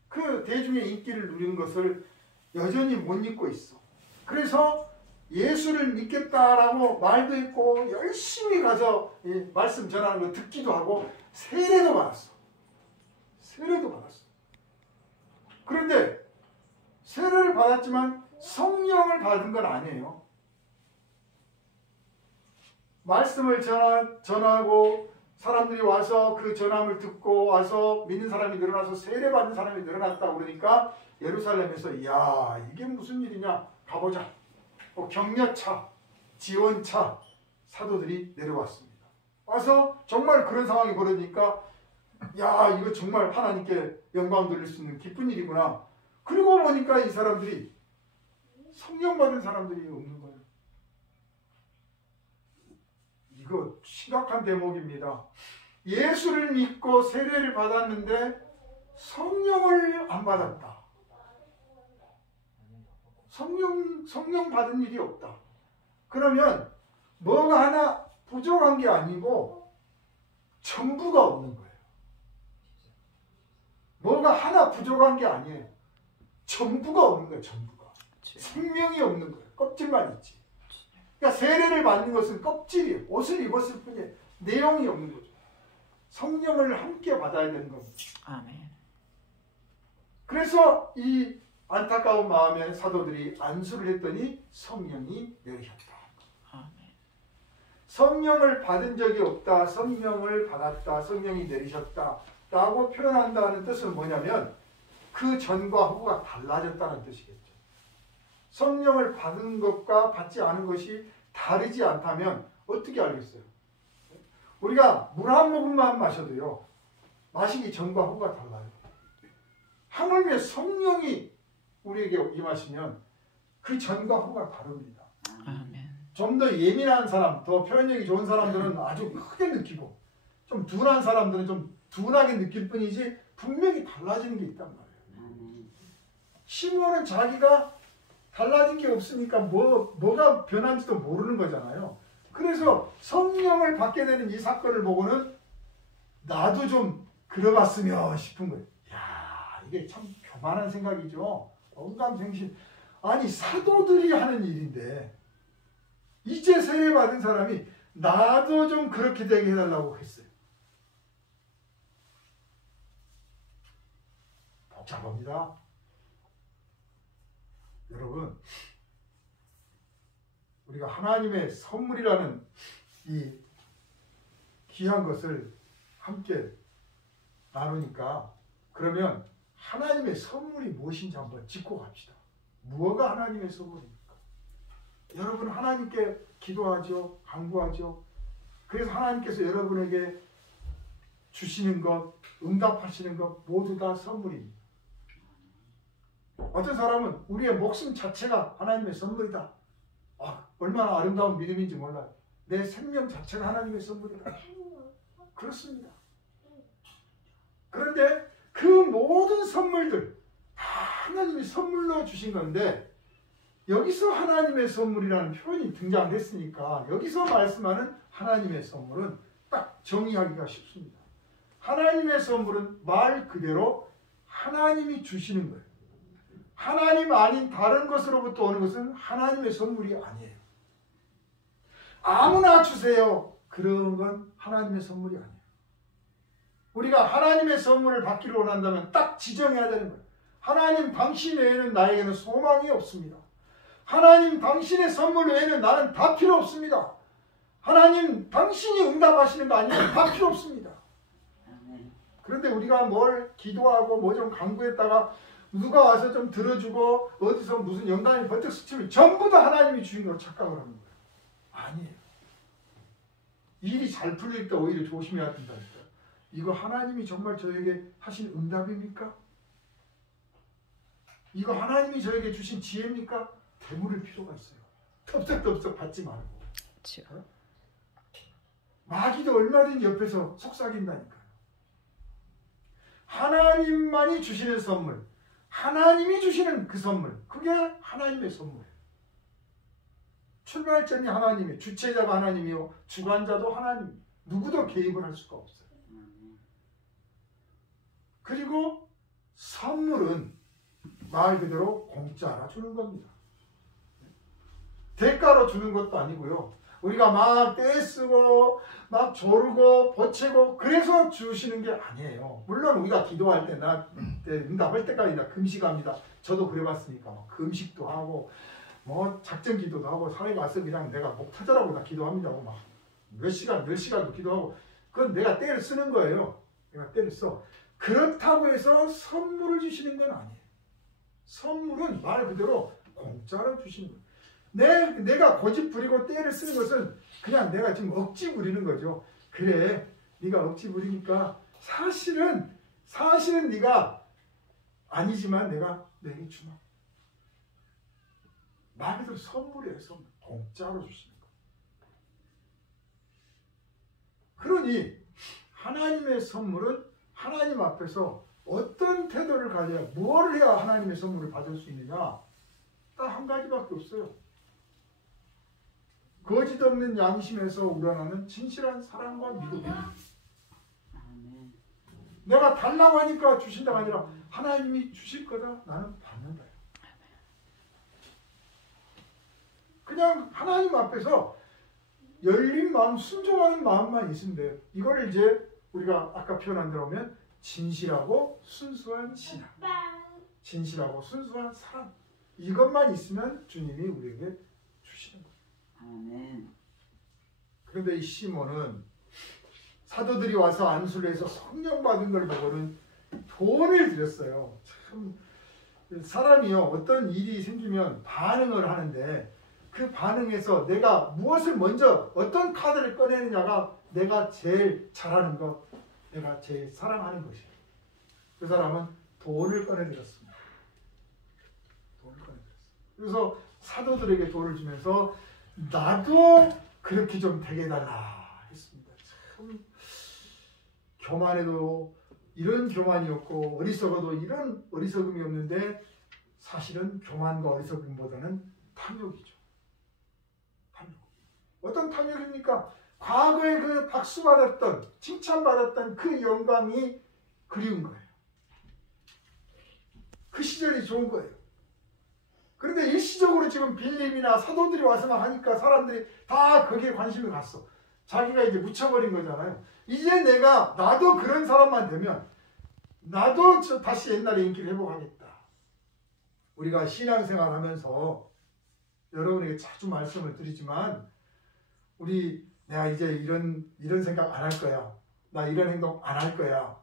그 대중의 인기를 누린 것을 여전히 못 잊고 있어. 그래서 예수를 믿겠다라고 말도 했고 열심히 가서 말씀 전하는 거 듣기도 하고 세례도 받았어. 세례도 받았어. 그런데 세례를 받았지만 성령을 받은 건 아니에요. 말씀을 전하고 사람들이 와서 그 전함을 듣고 와서 믿는 사람이 늘어나서 세례받는 사람이 늘어났다 그러니까 예루살렘에서 야 이게 무슨 일이냐 가보자. 격려차, 지원차 사도들이 내려왔습니다. 와서 정말 그런 상황이 벌어지니까 야 이거 정말 하나님께 영광 돌릴 수 있는 기쁜 일이구나. 그리고 보니까 이 사람들이 성령 받은 사람들이 없는 거예요. 이거 심각한 대목입니다. 예수를 믿고 세례를 받았는데 성령을 안 받았다. 성령 받은 일이 없다. 그러면 뭐가 하나 부족한 게 아니고 전부가 없는 거예요. 뭐가 하나 부족한 게 아니에요. 전부가 없는 거예요. 전부가. 생명이 없는 거예요. 껍질만 있지. 그러니까 세례를 받는 것은 껍질이에요. 옷을 입었을 뿐이에요. 내용이 없는 거죠. 성령을 함께 받아야 되는 겁니다. 아멘. 그래서 이 안타까운 마음에 사도들이 안수를 했더니 성령이 내리셨다. 아멘. 성령을 받은 적이 없다. 성령을 받았다. 성령이 내리셨다. 라고 표현한다는 뜻은 뭐냐면 그 전과 후가 달라졌다는 뜻이겠죠. 성령을 받은 것과 받지 않은 것이 다르지 않다면 어떻게 알겠어요? 우리가 물 한 모금만 마셔도요. 마시기 전과 후가 달라요. 하물며 성령이 우리에게 임하시면 그 전과 후가 다릅니다. 아멘. 좀 더 예민한 사람, 더 표현력이 좋은 사람들은 아주 크게 느끼고 좀 둔한 사람들은 좀 둔하게 느낄 뿐이지 분명히 달라지는 게 있단 말이에요. 시몬은 자기가 달라진 게 없으니까 뭐가 변한지도 모르는 거잖아요. 그래서 성령을 받게 되는 이 사건을 보고는 나도 좀 그려봤으면 싶은 거예요. 이야, 이게 참 교만한 생각이죠. 언감생심. 아니 사도들이 하는 일인데 이제 세례받은 사람이 나도 좀 그렇게 되게 해달라고 했어요. 복잡합니다. 여러분, 우리가 하나님의 선물이라는 이 귀한 것을 함께 나누니까 그러면 하나님의 선물이 무엇인지 한번 짚고 갑시다. 무엇가 하나님의 선물입니까? 여러분 하나님께 기도하죠. 간구하죠. 그래서 하나님께서 여러분에게 주시는 것, 응답하시는 것 모두 다 선물입니다. 어떤 사람은 우리의 목숨 자체가 하나님의 선물이다. 얼마나 아름다운 믿음인지 몰라요. 내 생명 자체가 하나님의 선물이다. 그렇습니다. 그런데 그 모든 선물들 다 하나님이 선물로 주신 건데 여기서 하나님의 선물이라는 표현이 등장했으니까 여기서 말씀하는 하나님의 선물은 딱 정의하기가 쉽습니다. 하나님의 선물은 말 그대로 하나님이 주시는 거예요. 하나님 아닌 다른 것으로부터 오는 것은 하나님의 선물이 아니에요. 아무나 주세요. 그런 건 하나님의 선물이 아니에요. 우리가 하나님의 선물을 받기를 원한다면 딱 지정해야 되는 거예요. 하나님 당신 외에는 나에게는 소망이 없습니다. 하나님 당신의 선물 외에는 나는 다 필요 없습니다. 하나님 당신이 응답하시는 거 아니면 다 필요 없습니다. 그런데 우리가 뭘 기도하고 뭐 좀 간구했다가 누가 와서 좀 들어주고 어디서 무슨 영감이 번쩍 스치면 전부 다 하나님이 주인 걸 착각을 하는 거예요. 아니에요. 일이 잘 풀릴 때 오히려 조심해야 된다니까요. 이거 하나님이 정말 저에게 하신 응답입니까? 이거 하나님이 저에게 주신 지혜입니까? 되물을 필요가 있어요. 덥석덥석 받지 말고. 그렇죠. 마귀도 얼마든지 옆에서 속삭인다니까요. 하나님만이 주시는 선물, 하나님이 주시는 그 선물, 그게 하나님의 선물이에요. 출발점이 하나님이에요. 주체자가 하나님이요, 주관자도 하나님. 누구도 개입을 할 수가 없어요. 그리고 선물은 말 그대로 공짜로 주는 겁니다. 대가로 주는 것도 아니고요. 우리가 막 떼쓰고 막 조르고 보채고 그래서 주시는 게 아니에요. 물론 우리가 기도할 때 나 응답할 때까지 나 금식합니다. 저도 그래봤으니까 막 금식도 하고 뭐 작전 기도도 하고 산에 가서 그냥 내가 목 터져라고 나 기도합니다. 막 몇 시간도 기도하고 그건 내가 때를 쓰는 거예요. 내가 때를 써. 그렇다고 해서 선물을 주시는 건 아니에요. 선물은 말 그대로 공짜로 주시는 거예요. 내가 고집 부리고 때를 쓰는 것은 그냥 내가 지금 억지 부리는 거죠. 그래, 네가 억지 부리니까 사실은 네가 아니지만 내가 내게 주마. 말 그대로 선물이에요. 선물. 공짜로 주시는 거예요. 그러니 하나님의 선물은 하나님 앞에서 어떤 태도를 가져야, 뭘 해야 하나님의 선물을 받을 수 있느냐? 딱 한 가지밖에 없어요. 거짓 없는 양심에서 우러나는 진실한 사랑과 믿음입니다. 내가 달라고 하니까 주신다가 아니라 하나님이 주실 거다. 나는 받는 거예요. 그냥 하나님 앞에서 열린 마음, 순종하는 마음만 있으면 돼요. 이거를 이제 우리가 아까 표현한 대로 하면 진실하고 순수한 신앙, 진실하고 순수한 사랑, 이것만 있으면 주님이 우리에게 주시는 거예요. 아멘. 그런데 이 시몬은 사도들이 와서 안수를 해서 성령 받은 걸 보고는 돈을 들였어요. 참 사람이요, 어떤 일이 생기면 반응을 하는데 그 반응에서 내가 무엇을 먼저 어떤 카드를 꺼내느냐가 내가 제일 잘하는 것, 내가 제일 사랑하는 것이에요. 그 사람은 돈을 꺼내들였습니다. 돈을 꺼내들였어요. 그래서 사도들에게 돈을 주면서 나도 그렇게 좀 되게 해달라 했습니다. 참 교만해도 이런 교만이 없고 어리석어도 이런 어리석음이 없는데 사실은 교만과 어리석음보다는 탐욕이죠. 탐욕. 어떤 탐욕입니까? 과거에 그 박수받았던, 칭찬받았던 그 영광이 그리운 거예요. 그 시절이 좋은 거예요. 그런데 일시적으로 지금 빌립이나 사도들이 와서 막 하니까 사람들이 다 거기에 관심이 갔어. 자기가 이제 묻혀버린 거잖아요. 이제 나도 그런 사람만 되면 나도 다시 옛날의 인기를 회복하겠다. 우리가 신앙생활 하면서 여러분에게 자주 말씀을 드리지만 내가 이제 이런 생각 안 할 거야. 나 이런 행동 안 할 거야.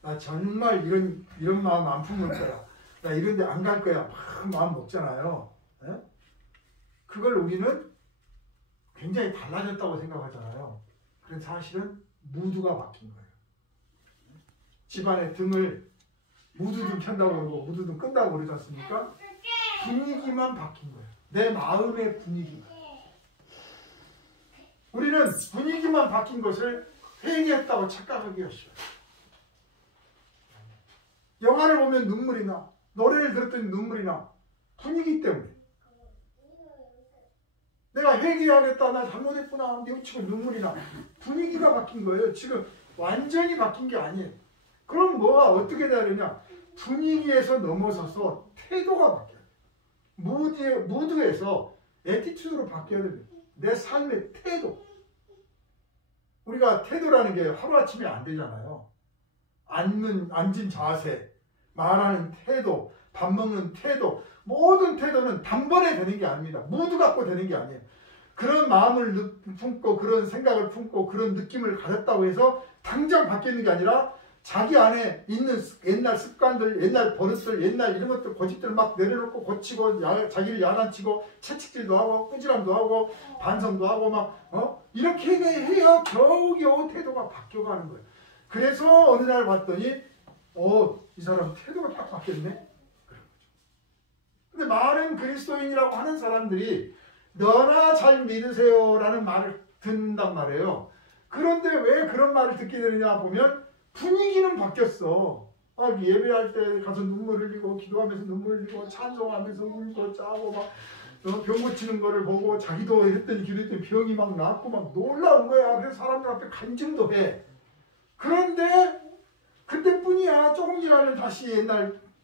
나 정말 이런 마음 안 품을 거야. 나 이런 데 안 갈 거야. 막 마음 먹잖아요. 에? 그걸 우리는 굉장히 달라졌다고 생각하잖아요. 그런데 사실은 무드가 바뀐 거예요. 집안의 등을 무드등 켠다고 그러고 무드등 끈다고 그러지 않습니까? 분위기만 바뀐 거예요. 내 마음의 분위기만. 우리는 분위기만 바뀐 것을 회개했다고 착각하기가 쉬워요. 영화를 보면 눈물이 나. 노래를 들었더니 눈물이 나. 분위기 때문에. 내가 회개하겠다. 나 잘못했구나. 뉘우치고 눈물이 나. 분위기가 바뀐 거예요. 지금 완전히 바뀐 게 아니에요. 그럼 뭐가 어떻게 돼야 되냐? 분위기에서 넘어서서 태도가 바뀌어요. 무드에서 애티튜드로 바뀌어야 됩니다. 내 삶의 태도. 우리가 태도라는 게 하루아침에 안 되잖아요. 앉은 자세, 말하는 태도, 밥 먹는 태도, 모든 태도는 단번에 되는 게 아닙니다. 무드 갖고 되는 게 아니에요. 그런 마음을 품고 그런 생각을 품고 그런 느낌을 가졌다고 해서 당장 바뀌는 게 아니라 자기 안에 있는 옛날 습관들, 옛날 버릇들, 옛날 이런 것들, 고집들 막 내려놓고 고치고 자기를 야단치고 채찍질도 하고 꾸지람도 하고 반성도 하고 막 이렇게 해야 겨우겨우 태도가 바뀌어가는 거예요. 그래서 어느 날 봤더니 이 사람 태도가 딱 바뀌었네? 그런 거죠. 근데 많은 그리스도인이라고 하는 사람들이 너나 잘 믿으세요 라는 말을 듣는단 말이에요. 그런데 왜 그런 말을 듣게 되느냐 보면 분위기는 바뀌었어. 예배할 때 가서 눈물 흘리고 기도하면서 눈물 흘리고 찬송하면서 울고 짜고 막 병 고치는 거를 보고 자기도 했더니 기도했더니 병이 막 낫고 막 놀라운 거야. 그래서 사람들 앞에 간증도 해. 그런데 그때뿐이야. 조금 지나면 다시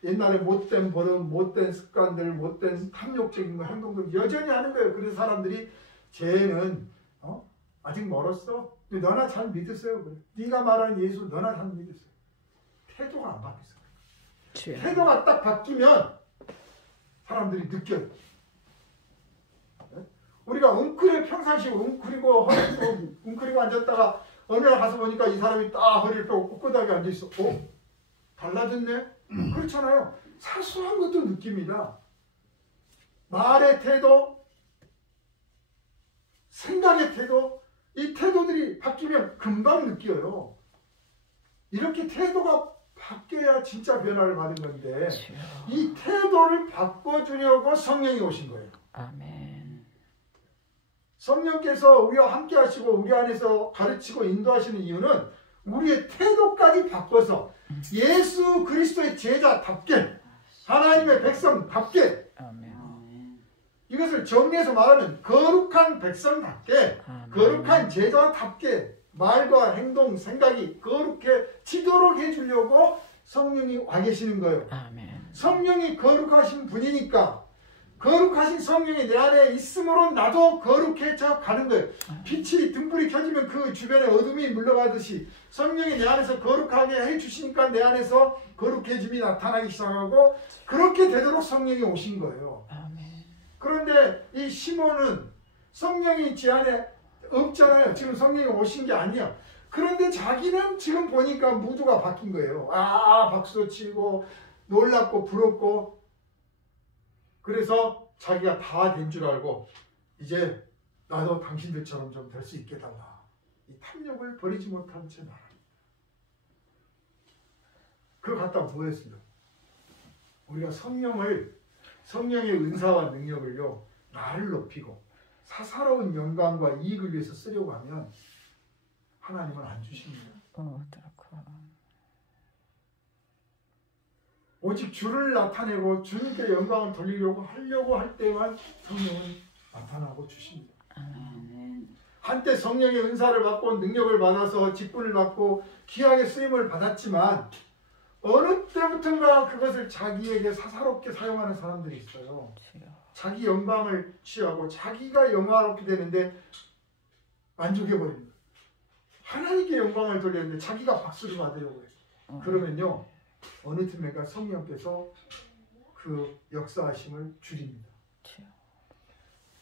옛날에 못된 버릇, 못된 습관들, 못된 탐욕적인 거, 행동들 여전히 하는 거예요. 그래서 사람들이 쟤는 아직 멀었어. 너나 잘 믿으세요. 그래. 네가 말하는 예수 너나 잘 믿으세요. 태도가 안 바뀌었어. 태도가 딱 바뀌면 사람들이 느껴요. 우리가 평상시에 웅크리고 앉았다가 어느 날 가서 보니까 이 사람이 딱 허리를 펴고 꼿꼿하게 앉아있어. 달라졌네? 그렇잖아요. 사소한 것도 느낍니다. 말의 태도, 생각의 태도, 이 태도들이 바뀌면 금방 느껴요. 이렇게 태도가 바뀌어야 진짜 변화를 받은 건데 이 태도를 바꿔주려고 성령이 오신 거예요. 아멘. 성령께서 우리와 함께 하시고 우리 안에서 가르치고 인도하시는 이유는 우리의 태도까지 바꿔서 예수 그리스도의 제자답게 하나님의 백성답게 아멘. 이것을 정리해서 말하면 거룩한 백성답게 아멘. 거룩한 제자답게 말과 행동, 생각이 거룩해지도록 해주려고 성령이 와 계시는 거예요. 아멘. 성령이 거룩하신 분이니까 거룩하신 성령이 내 안에 있으므로 나도 거룩해져 가는 거예요. 빛이 등불이 켜지면 그 주변에 어둠이 물러가듯이 성령이 내 안에서 거룩하게 해주시니까 내 안에서 거룩해짐이 나타나기 시작하고 그렇게 되도록 성령이 오신 거예요. 아멘. 그런데 이 시몬은 성령이 지 안에 없잖아요. 지금 성령이 오신 게 아니야. 그런데 자기는 지금 보니까 무드가 바뀐 거예요. 박수 치고 놀랍고 부럽고 그래서 자기가 다 된 줄 알고 이제 나도 당신들처럼 좀 될 수 있게 달라. 이 탐욕을 버리지 못한 채 말합니다. 그걸 갖다 뭐 했어요? 우리가 성령의 은사와 능력을요 나를 높이고 사사로운 영광과 이익을 위해서 쓰려고 하면 하나님은 안 주십니다. 오직 주를 나타내고 주님께 영광을 돌리려고 하려고 할 때만 성령은 나타나고 주십니다. 아멘. 한때 성령의 은사를 받고 능력을 받아서 직분을 받고 귀하게 쓰임을 받았지만 어느 때부턴가 그것을 자기에게 사사롭게 사용하는 사람들이 있어요. 자기 영광을 취하고 자기가 영화롭게 되는데 만족해버립니다. 하나님께 영광을 돌리는데 자기가 박수를 받으려고 해요. 그러면요 어느 틈에가 성령께서 그 역사하심을 줄입니다.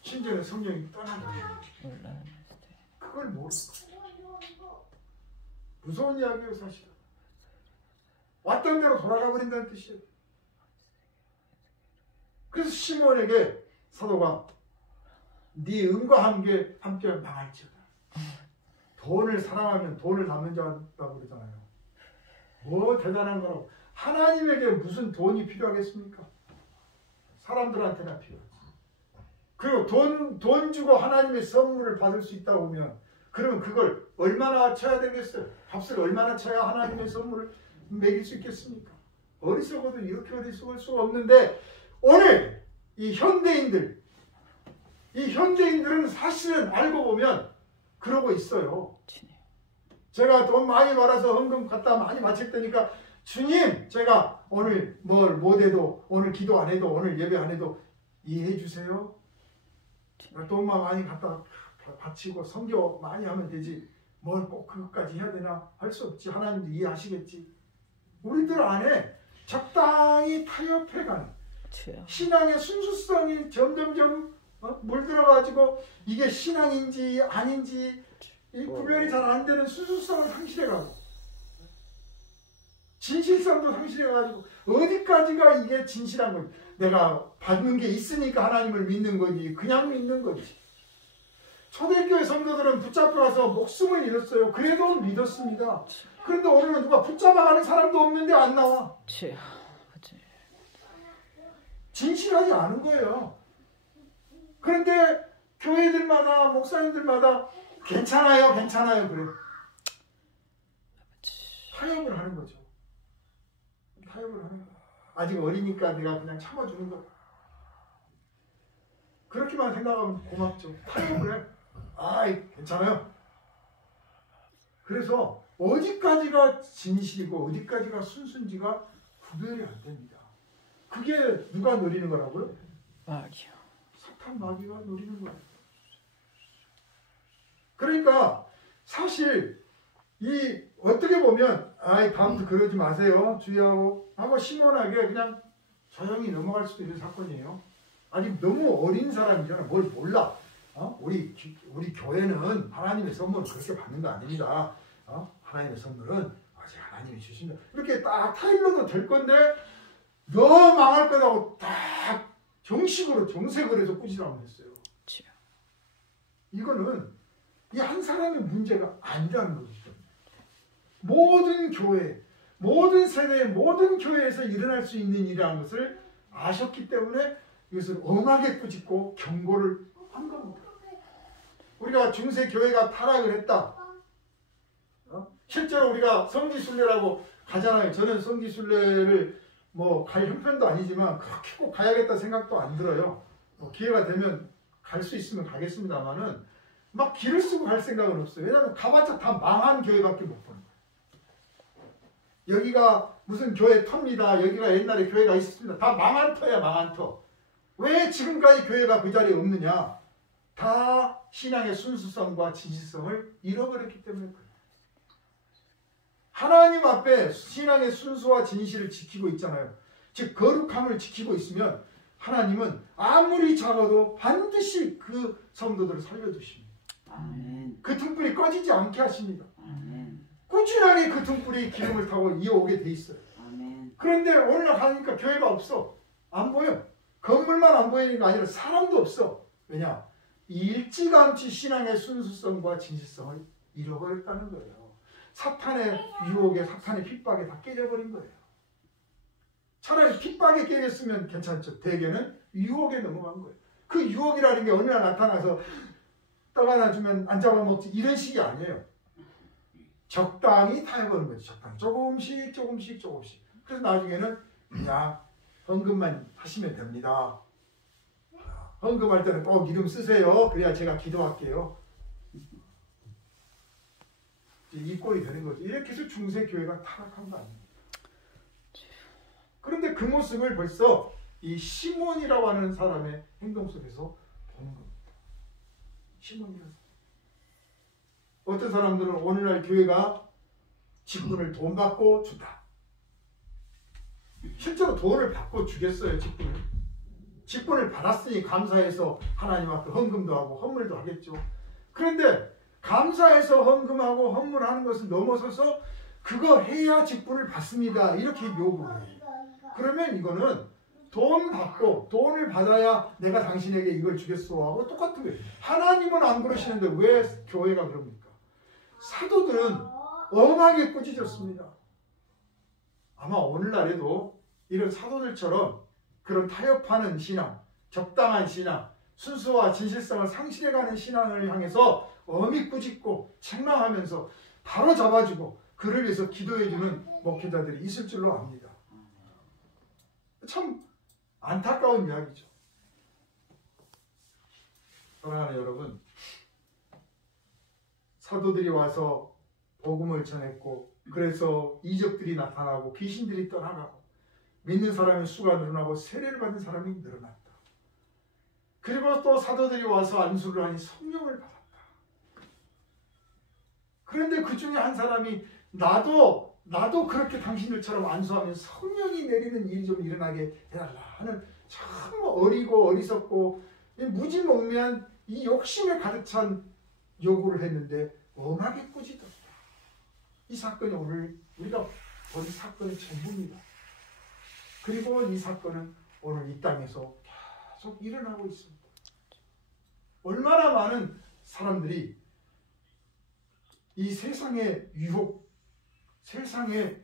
심지어는 성령이 떠나버립니다. 그걸 모르고 무서운 이야기예요 사실은. 왔던 대로 돌아가 버린다는 뜻이에요. 그래서 시몬에게 사도가 네 은과 함께 망할지어다. 돈을 사랑하면 돈을 담는 자라고 그러잖아요. 뭐 대단한 거라고. 하나님에게 무슨 돈이 필요하겠습니까? 사람들한테나 필요하지. 그리고 돈 주고 하나님의 선물을 받을 수 있다고 하면 그러면 그걸 얼마나 쳐야 되겠어요? 값을 얼마나 쳐야 하나님의 선물을 매길 수 있겠습니까? 어리석어도 이렇게 어리석을 수가 없는데 오늘 이 현대인들은 사실은 알고 보면 그러고 있어요. 제가 돈 많이 벌어서 헌금 갖다 많이 바칠 테니까 주님 제가 오늘 뭘 못해도 오늘 기도 안 해도 오늘 예배 안 해도 이해해 주세요. 돈만 많이 갖다 바치고 선교 많이 하면 되지 뭘 꼭 그것까지 해야 되나? 할 수 없지. 하나님도 이해하시겠지. 우리들 안에 적당히 타협해가는 신앙의 순수성이 점점점 물들어가지고 이게 신앙인지 아닌지 이 구별이 잘 안 되는 순수성을 상실해가고 진실성도 상실해가지고 어디까지가 이게 진실한 거지. 내가 받는 게 있으니까 하나님을 믿는 거지 그냥 믿는 거지. 초대교회 성도들은 붙잡혀서 목숨을 잃었어요. 그래도 믿었습니다. 그런데 오늘은 누가 붙잡아가는 사람도 없는데 안 나와. 진실하지 않은 거예요. 그런데 교회들마다 목사님들마다 괜찮아요 그래. 타협을 하는 거죠. 타협을 하는 거야. 아직 어리니까 내가 그냥 참아주는 거야. 그렇게만 생각하면 고맙죠. 타협을 해. 아이 괜찮아요. 그래서 어디까지가 진실이고 어디까지가 순수인지가 구별이 안 됩니다. 그게 누가 노리는 거라고요? 마귀요. 사탄 마귀가 노리는 거예요. 그러니까 사실 이 어떻게 보면 아이 다음부터 그러지 마세요 주의하고 하고 시원하게 그냥 조용히 넘어갈 수도 있는 사건이에요. 아직 너무 어린 사람이잖아. 뭘 몰라. 우리 교회는 하나님의 선물을 그렇게 받는 거 아닙니다. 하나님의 선물은 아직 하나님이 주신다. 이렇게 딱 타일러도 될 건데 너 망할 거라고 딱 정색을 해서 꾸지람을 했어요. 이거는 이 한 사람의 문제가 아니라는 거죠. 모든 교회, 모든 세대, 모든 교회에서 일어날 수 있는 일이라는 것을 아셨기 때문에 이것을 엄하게 꾸짖고 경고를 한 겁니다. 우리가 중세 교회가 타락을 했다. 실제로 우리가 성지순례라고 가잖아요. 저는 성지순례를 갈 형편도 아니지만 그렇게 꼭 가야겠다 생각도 안 들어요. 기회가 되면 갈 수 있으면 가겠습니다만은 막 길을 쓰고 갈 생각은 없어요. 왜냐하면 가봤자 다 망한 교회밖에 못 보는 거예요. 여기가 무슨 교회 터입니다. 여기가 옛날에 교회가 있었습니다. 다 망한 터야 망한 터. 왜 지금까지 교회가 그 자리에 없느냐? 다 신앙의 순수성과 진실성을 잃어버렸기 때문에 그래요. 하나님 앞에 신앙의 순수와 진실을 지키고 있잖아요. 즉 거룩함을 지키고 있으면 하나님은 아무리 작아도 반드시 그 성도들을 살려주십니다. 아멘. 그 등불이 꺼지지 않게 하십니다. 아멘. 꾸준하게 그 등불이 기름을 타고 이어오게 돼 있어요. 아멘. 그런데 오늘 가니까 교회가 없어. 안 보여. 건물만 안 보이는 게 아니라 사람도 없어. 왜냐? 일찌감치 신앙의 순수성과 진실성을 잃어버렸다는 거예요. 사탄의 유혹에 사탄의 핍박에 다 깨져버린 거예요. 차라리 핍박에 깨졌으면 괜찮죠. 대개는 유혹에 넘어간 거예요. 그 유혹이라는 게 어느 날 나타나서 떡 하나 주면 안 잡아먹지 이런 식이 아니에요. 적당히 타협하는 거죠. 적당히 조금씩. 그래서 나중에는 그냥 헌금만 하시면 됩니다. 헌금할 때는 꼭 이름 쓰세요. 그래야 제가 기도할게요. 이 꼴이 되는 거죠. 이렇게 해서 중세교회가 타락한 거 아닙니까? 그런데 그 모습을 벌써 이 시몬이라고 하는 사람의 행동 속에서 보는 겁니다. 시몬이라서. 어떤 사람들은 오늘날 교회가 직분을 돈 받고 준다. 실제로 돈을 받고 주겠어요. 직분을 받았으니 감사해서 하나님 앞에 헌금도 하고 헌물도 하겠죠. 그런데 감사해서 헌금하고 헌물하는 것을 넘어서서 그거 해야 직분을 받습니다. 이렇게 요구해요. 그러면 이거는 돈 받고 돈을 받아야 내가 당신에게 이걸 주겠소 하고 똑같은 거예요. 하나님은 안 그러시는데 왜 교회가 그럽니까? 사도들은 엄하게 꾸짖었습니다. 아마 오늘날에도 이런 사도들처럼 그런 타협하는 신앙, 적당한 신앙, 순수와 진실성을 상실해가는 신앙을 향해서 어미 꾸짖고 책망하면서 바로 잡아주고 그를 위해서 기도해주는 목회자들이 있을 줄로 압니다. 참 안타까운 이야기죠. 사랑하는 여러분, 사도들이 와서 복음을 전했고 그래서 이적들이 나타나고 귀신들이 떠나가고 믿는 사람의 수가 늘어나고 세례를 받는 사람이 늘어났다. 그리고 또 사도들이 와서 안수를 하니 성령을 받았다. 그런데 그 중에 한 사람이 나도 그렇게 당신들처럼 안수하면 성령이 내리는 일이 좀 일어나게 해달라 하는 참 어리고 어리석고 무지몽매한 이 욕심에 가득 찬 요구를 했는데 엄하게 꾸짖었다. 이 사건이 오늘 우리가 본 사건의 전부입니다. 그리고 이 사건은 오늘 이 땅에서 계속 일어나고 있습니다. 얼마나 많은 사람들이 이 세상의 유혹, 세상의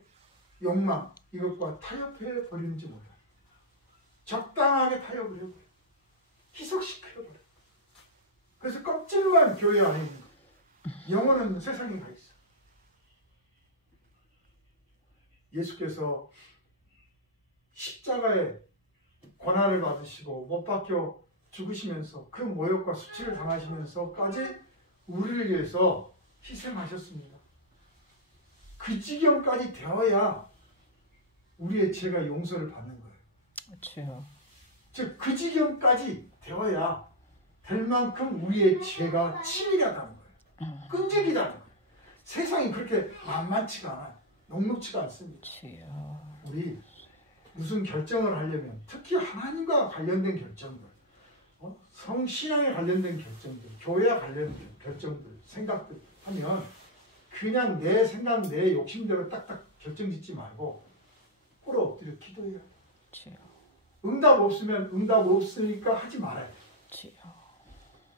욕망 이것과 타협해 버리는지 몰라요. 적당하게 타협을 해버려요. 희석시켜버려요. 그래서 껍질만 교회 안에 있는 거예요. 영혼은 세상에 가 있어요. 예수께서 십자가의 고난을 받으시고 못 박혀 죽으시면서 그 모욕과 수치를 당하시면서까지 우리를 위해서 희생하셨습니다. 그 지경까지 되어야 우리의 죄가 용서를 받는 거예요. 그렇죠. 즉 그 지경까지 되어야 될 만큼 우리의 죄가 치밀하다는 거예요. 끈질기다는 거예요. 세상이 그렇게 만만치가 않아요. 녹록치가 않습니다. 우리 무슨 결정을 하려면 특히 하나님과 관련된 결정들, 성신앙에 관련된 결정들, 교회와 관련된 결정들, 생각들 하면 그냥 내 생각, 내 욕심대로 딱딱 결정 짓지 말고 꿇어 엎드려 기도해야 돼요. 응답 없으면 응답 없으니까 하지 말아야 돼요.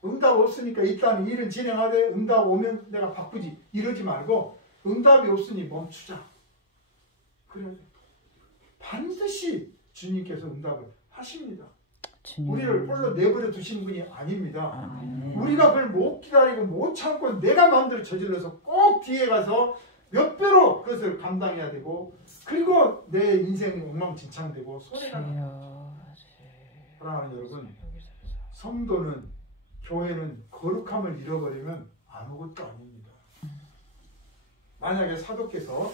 응답 없으니까 일단 일은 진행하되 응답 오면 내가 바꾸지 이러지 말고 응답이 없으니 멈추자. 그래야 돼요. 반드시 주님께서 응답을 하십니다. 우리를 홀로 내버려 두신 분이 아닙니다. 우리가 그걸 못 기다리고 못 참고 내가 마음대로 저질러서 꼭 뒤에 가서 몇 배로 그것을 감당해야 되고 그리고 내 인생이 엉망진창되고 손해가 나요. 사랑하는 여러분, 성도는 교회는 거룩함을 잃어버리면 아무것도 아닙니다. 만약에 사도께서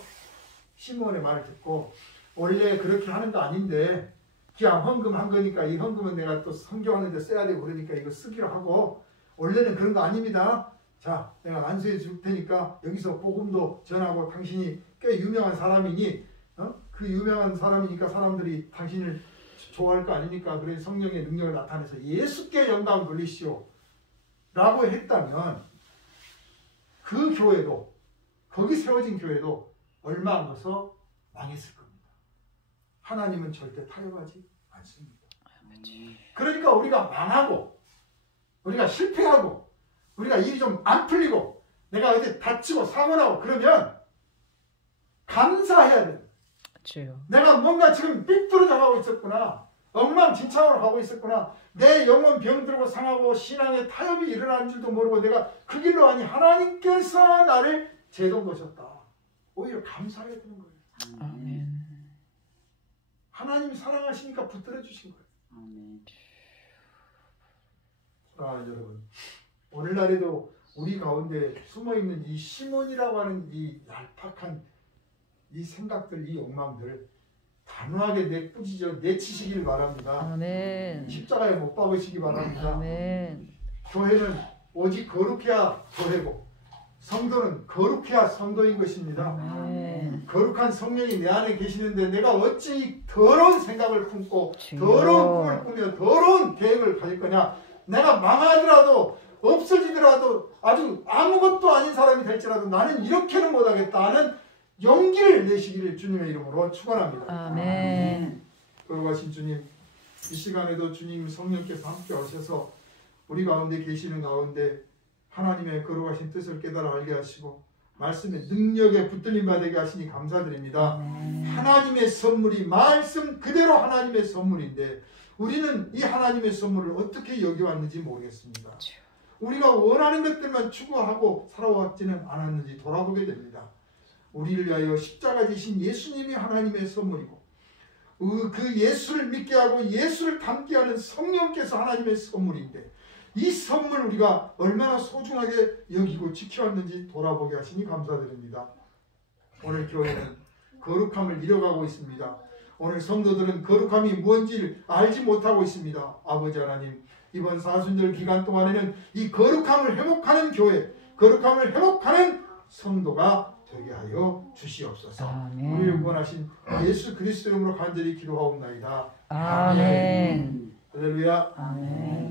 시몬의 말을 듣고 원래 그렇게 하는 거 아닌데 그냥 헌금한 거니까 이 헌금은 내가 또 성경하는데 써야 되고 그러니까 이거 쓰기로 하고 원래는 그런 거 아닙니다. 자, 내가 안수해 줄 테니까 여기서 복음도 전하고 당신이 꽤 유명한 사람이니 그 유명한 사람이니까 사람들이 당신을 좋아할 거 아닙니까? 그래서 성령의 능력을 나타내서 예수께 영광 돌리시오 라고 했다면 그 교회도 거기 세워진 교회도 얼마 안 가서 망했을 겁니다. 하나님은 절대 타협하지 않습니다. 그러니까 우리가 망하고 우리가 실패하고 우리가 일이 좀 안 풀리고 내가 어디 다치고 사고나고 그러면 감사해야 돼요. 내가 뭔가 지금 삐뚤어져 가고 있었구나. 엉망진창으로 가고 있었구나. 내 영혼 병들고 상하고 신앙에 타협이 일어나는 줄도 모르고 내가 그 길로 가니 하나님께서 나를 재동거셨다. 오히려 감사해야 되는 거예요. 아멘. 하나님이 사랑하시니까 붙들어 주신 거예요. 아멘. 사랑하는 여러분, 오늘날에도 우리 가운데 숨어있는 이 시몬이라고 하는 이 얄팍한 이 생각들, 이 욕망들 단호하게 내치시길 바랍니다. 아멘. 십자가에 못 박으시기 바랍니다. 아멘. 교회는 오직 거룩해야 교회고 성도는 거룩해야 성도인 것입니다. 아멘. 거룩한 성령이 내 안에 계시는데 내가 어찌 더러운 생각을 품고 더러운 꿈을 꾸며 더러운 계획을 가질 거냐. 내가 망하더라도 없어지더라도 아주 아무것도 아닌 사람이 될지라도 나는 이렇게는 못하겠다 하는 용기를 내시기를 주님의 이름으로 축원합니다. 아멘. 거룩하신 주님, 이 시간에도 주님 성령께서 함께 하셔서 우리 가운데 계시는 가운데 하나님의 거룩하신 뜻을 깨달아 알게 하시고 말씀의 능력에 붙들림 받게 하시니 감사드립니다. 하나님의 선물이 말씀 그대로 하나님의 선물인데 우리는 이 하나님의 선물을 어떻게 여겨왔는지 모르겠습니다. 우리가 원하는 것들만 추구하고 살아왔지는 않았는지 돌아보게 됩니다. 우리를 위하여 십자가 지신 예수님이 하나님의 선물이고 그 예수를 믿게 하고 예수를 닮게 하는 성령께서 하나님의 선물인데 이 선물 우리가 얼마나 소중하게 여기고 지켜왔는지 돌아보게 하시니 감사드립니다. 오늘 교회는 거룩함을 잃어가고 있습니다. 오늘 성도들은 거룩함이 뭔지를 알지 못하고 있습니다. 아버지 하나님, 이번 사순절 기간 동안에는 이 거룩함을 회복하는 교회, 거룩함을 회복하는 성도가 되게 하여 주시옵소서. 아멘. 우리를 구원하신 예수 그리스도 이름으로 간절히 기도하옵나이다. 아멘. 할렐루야. 아멘.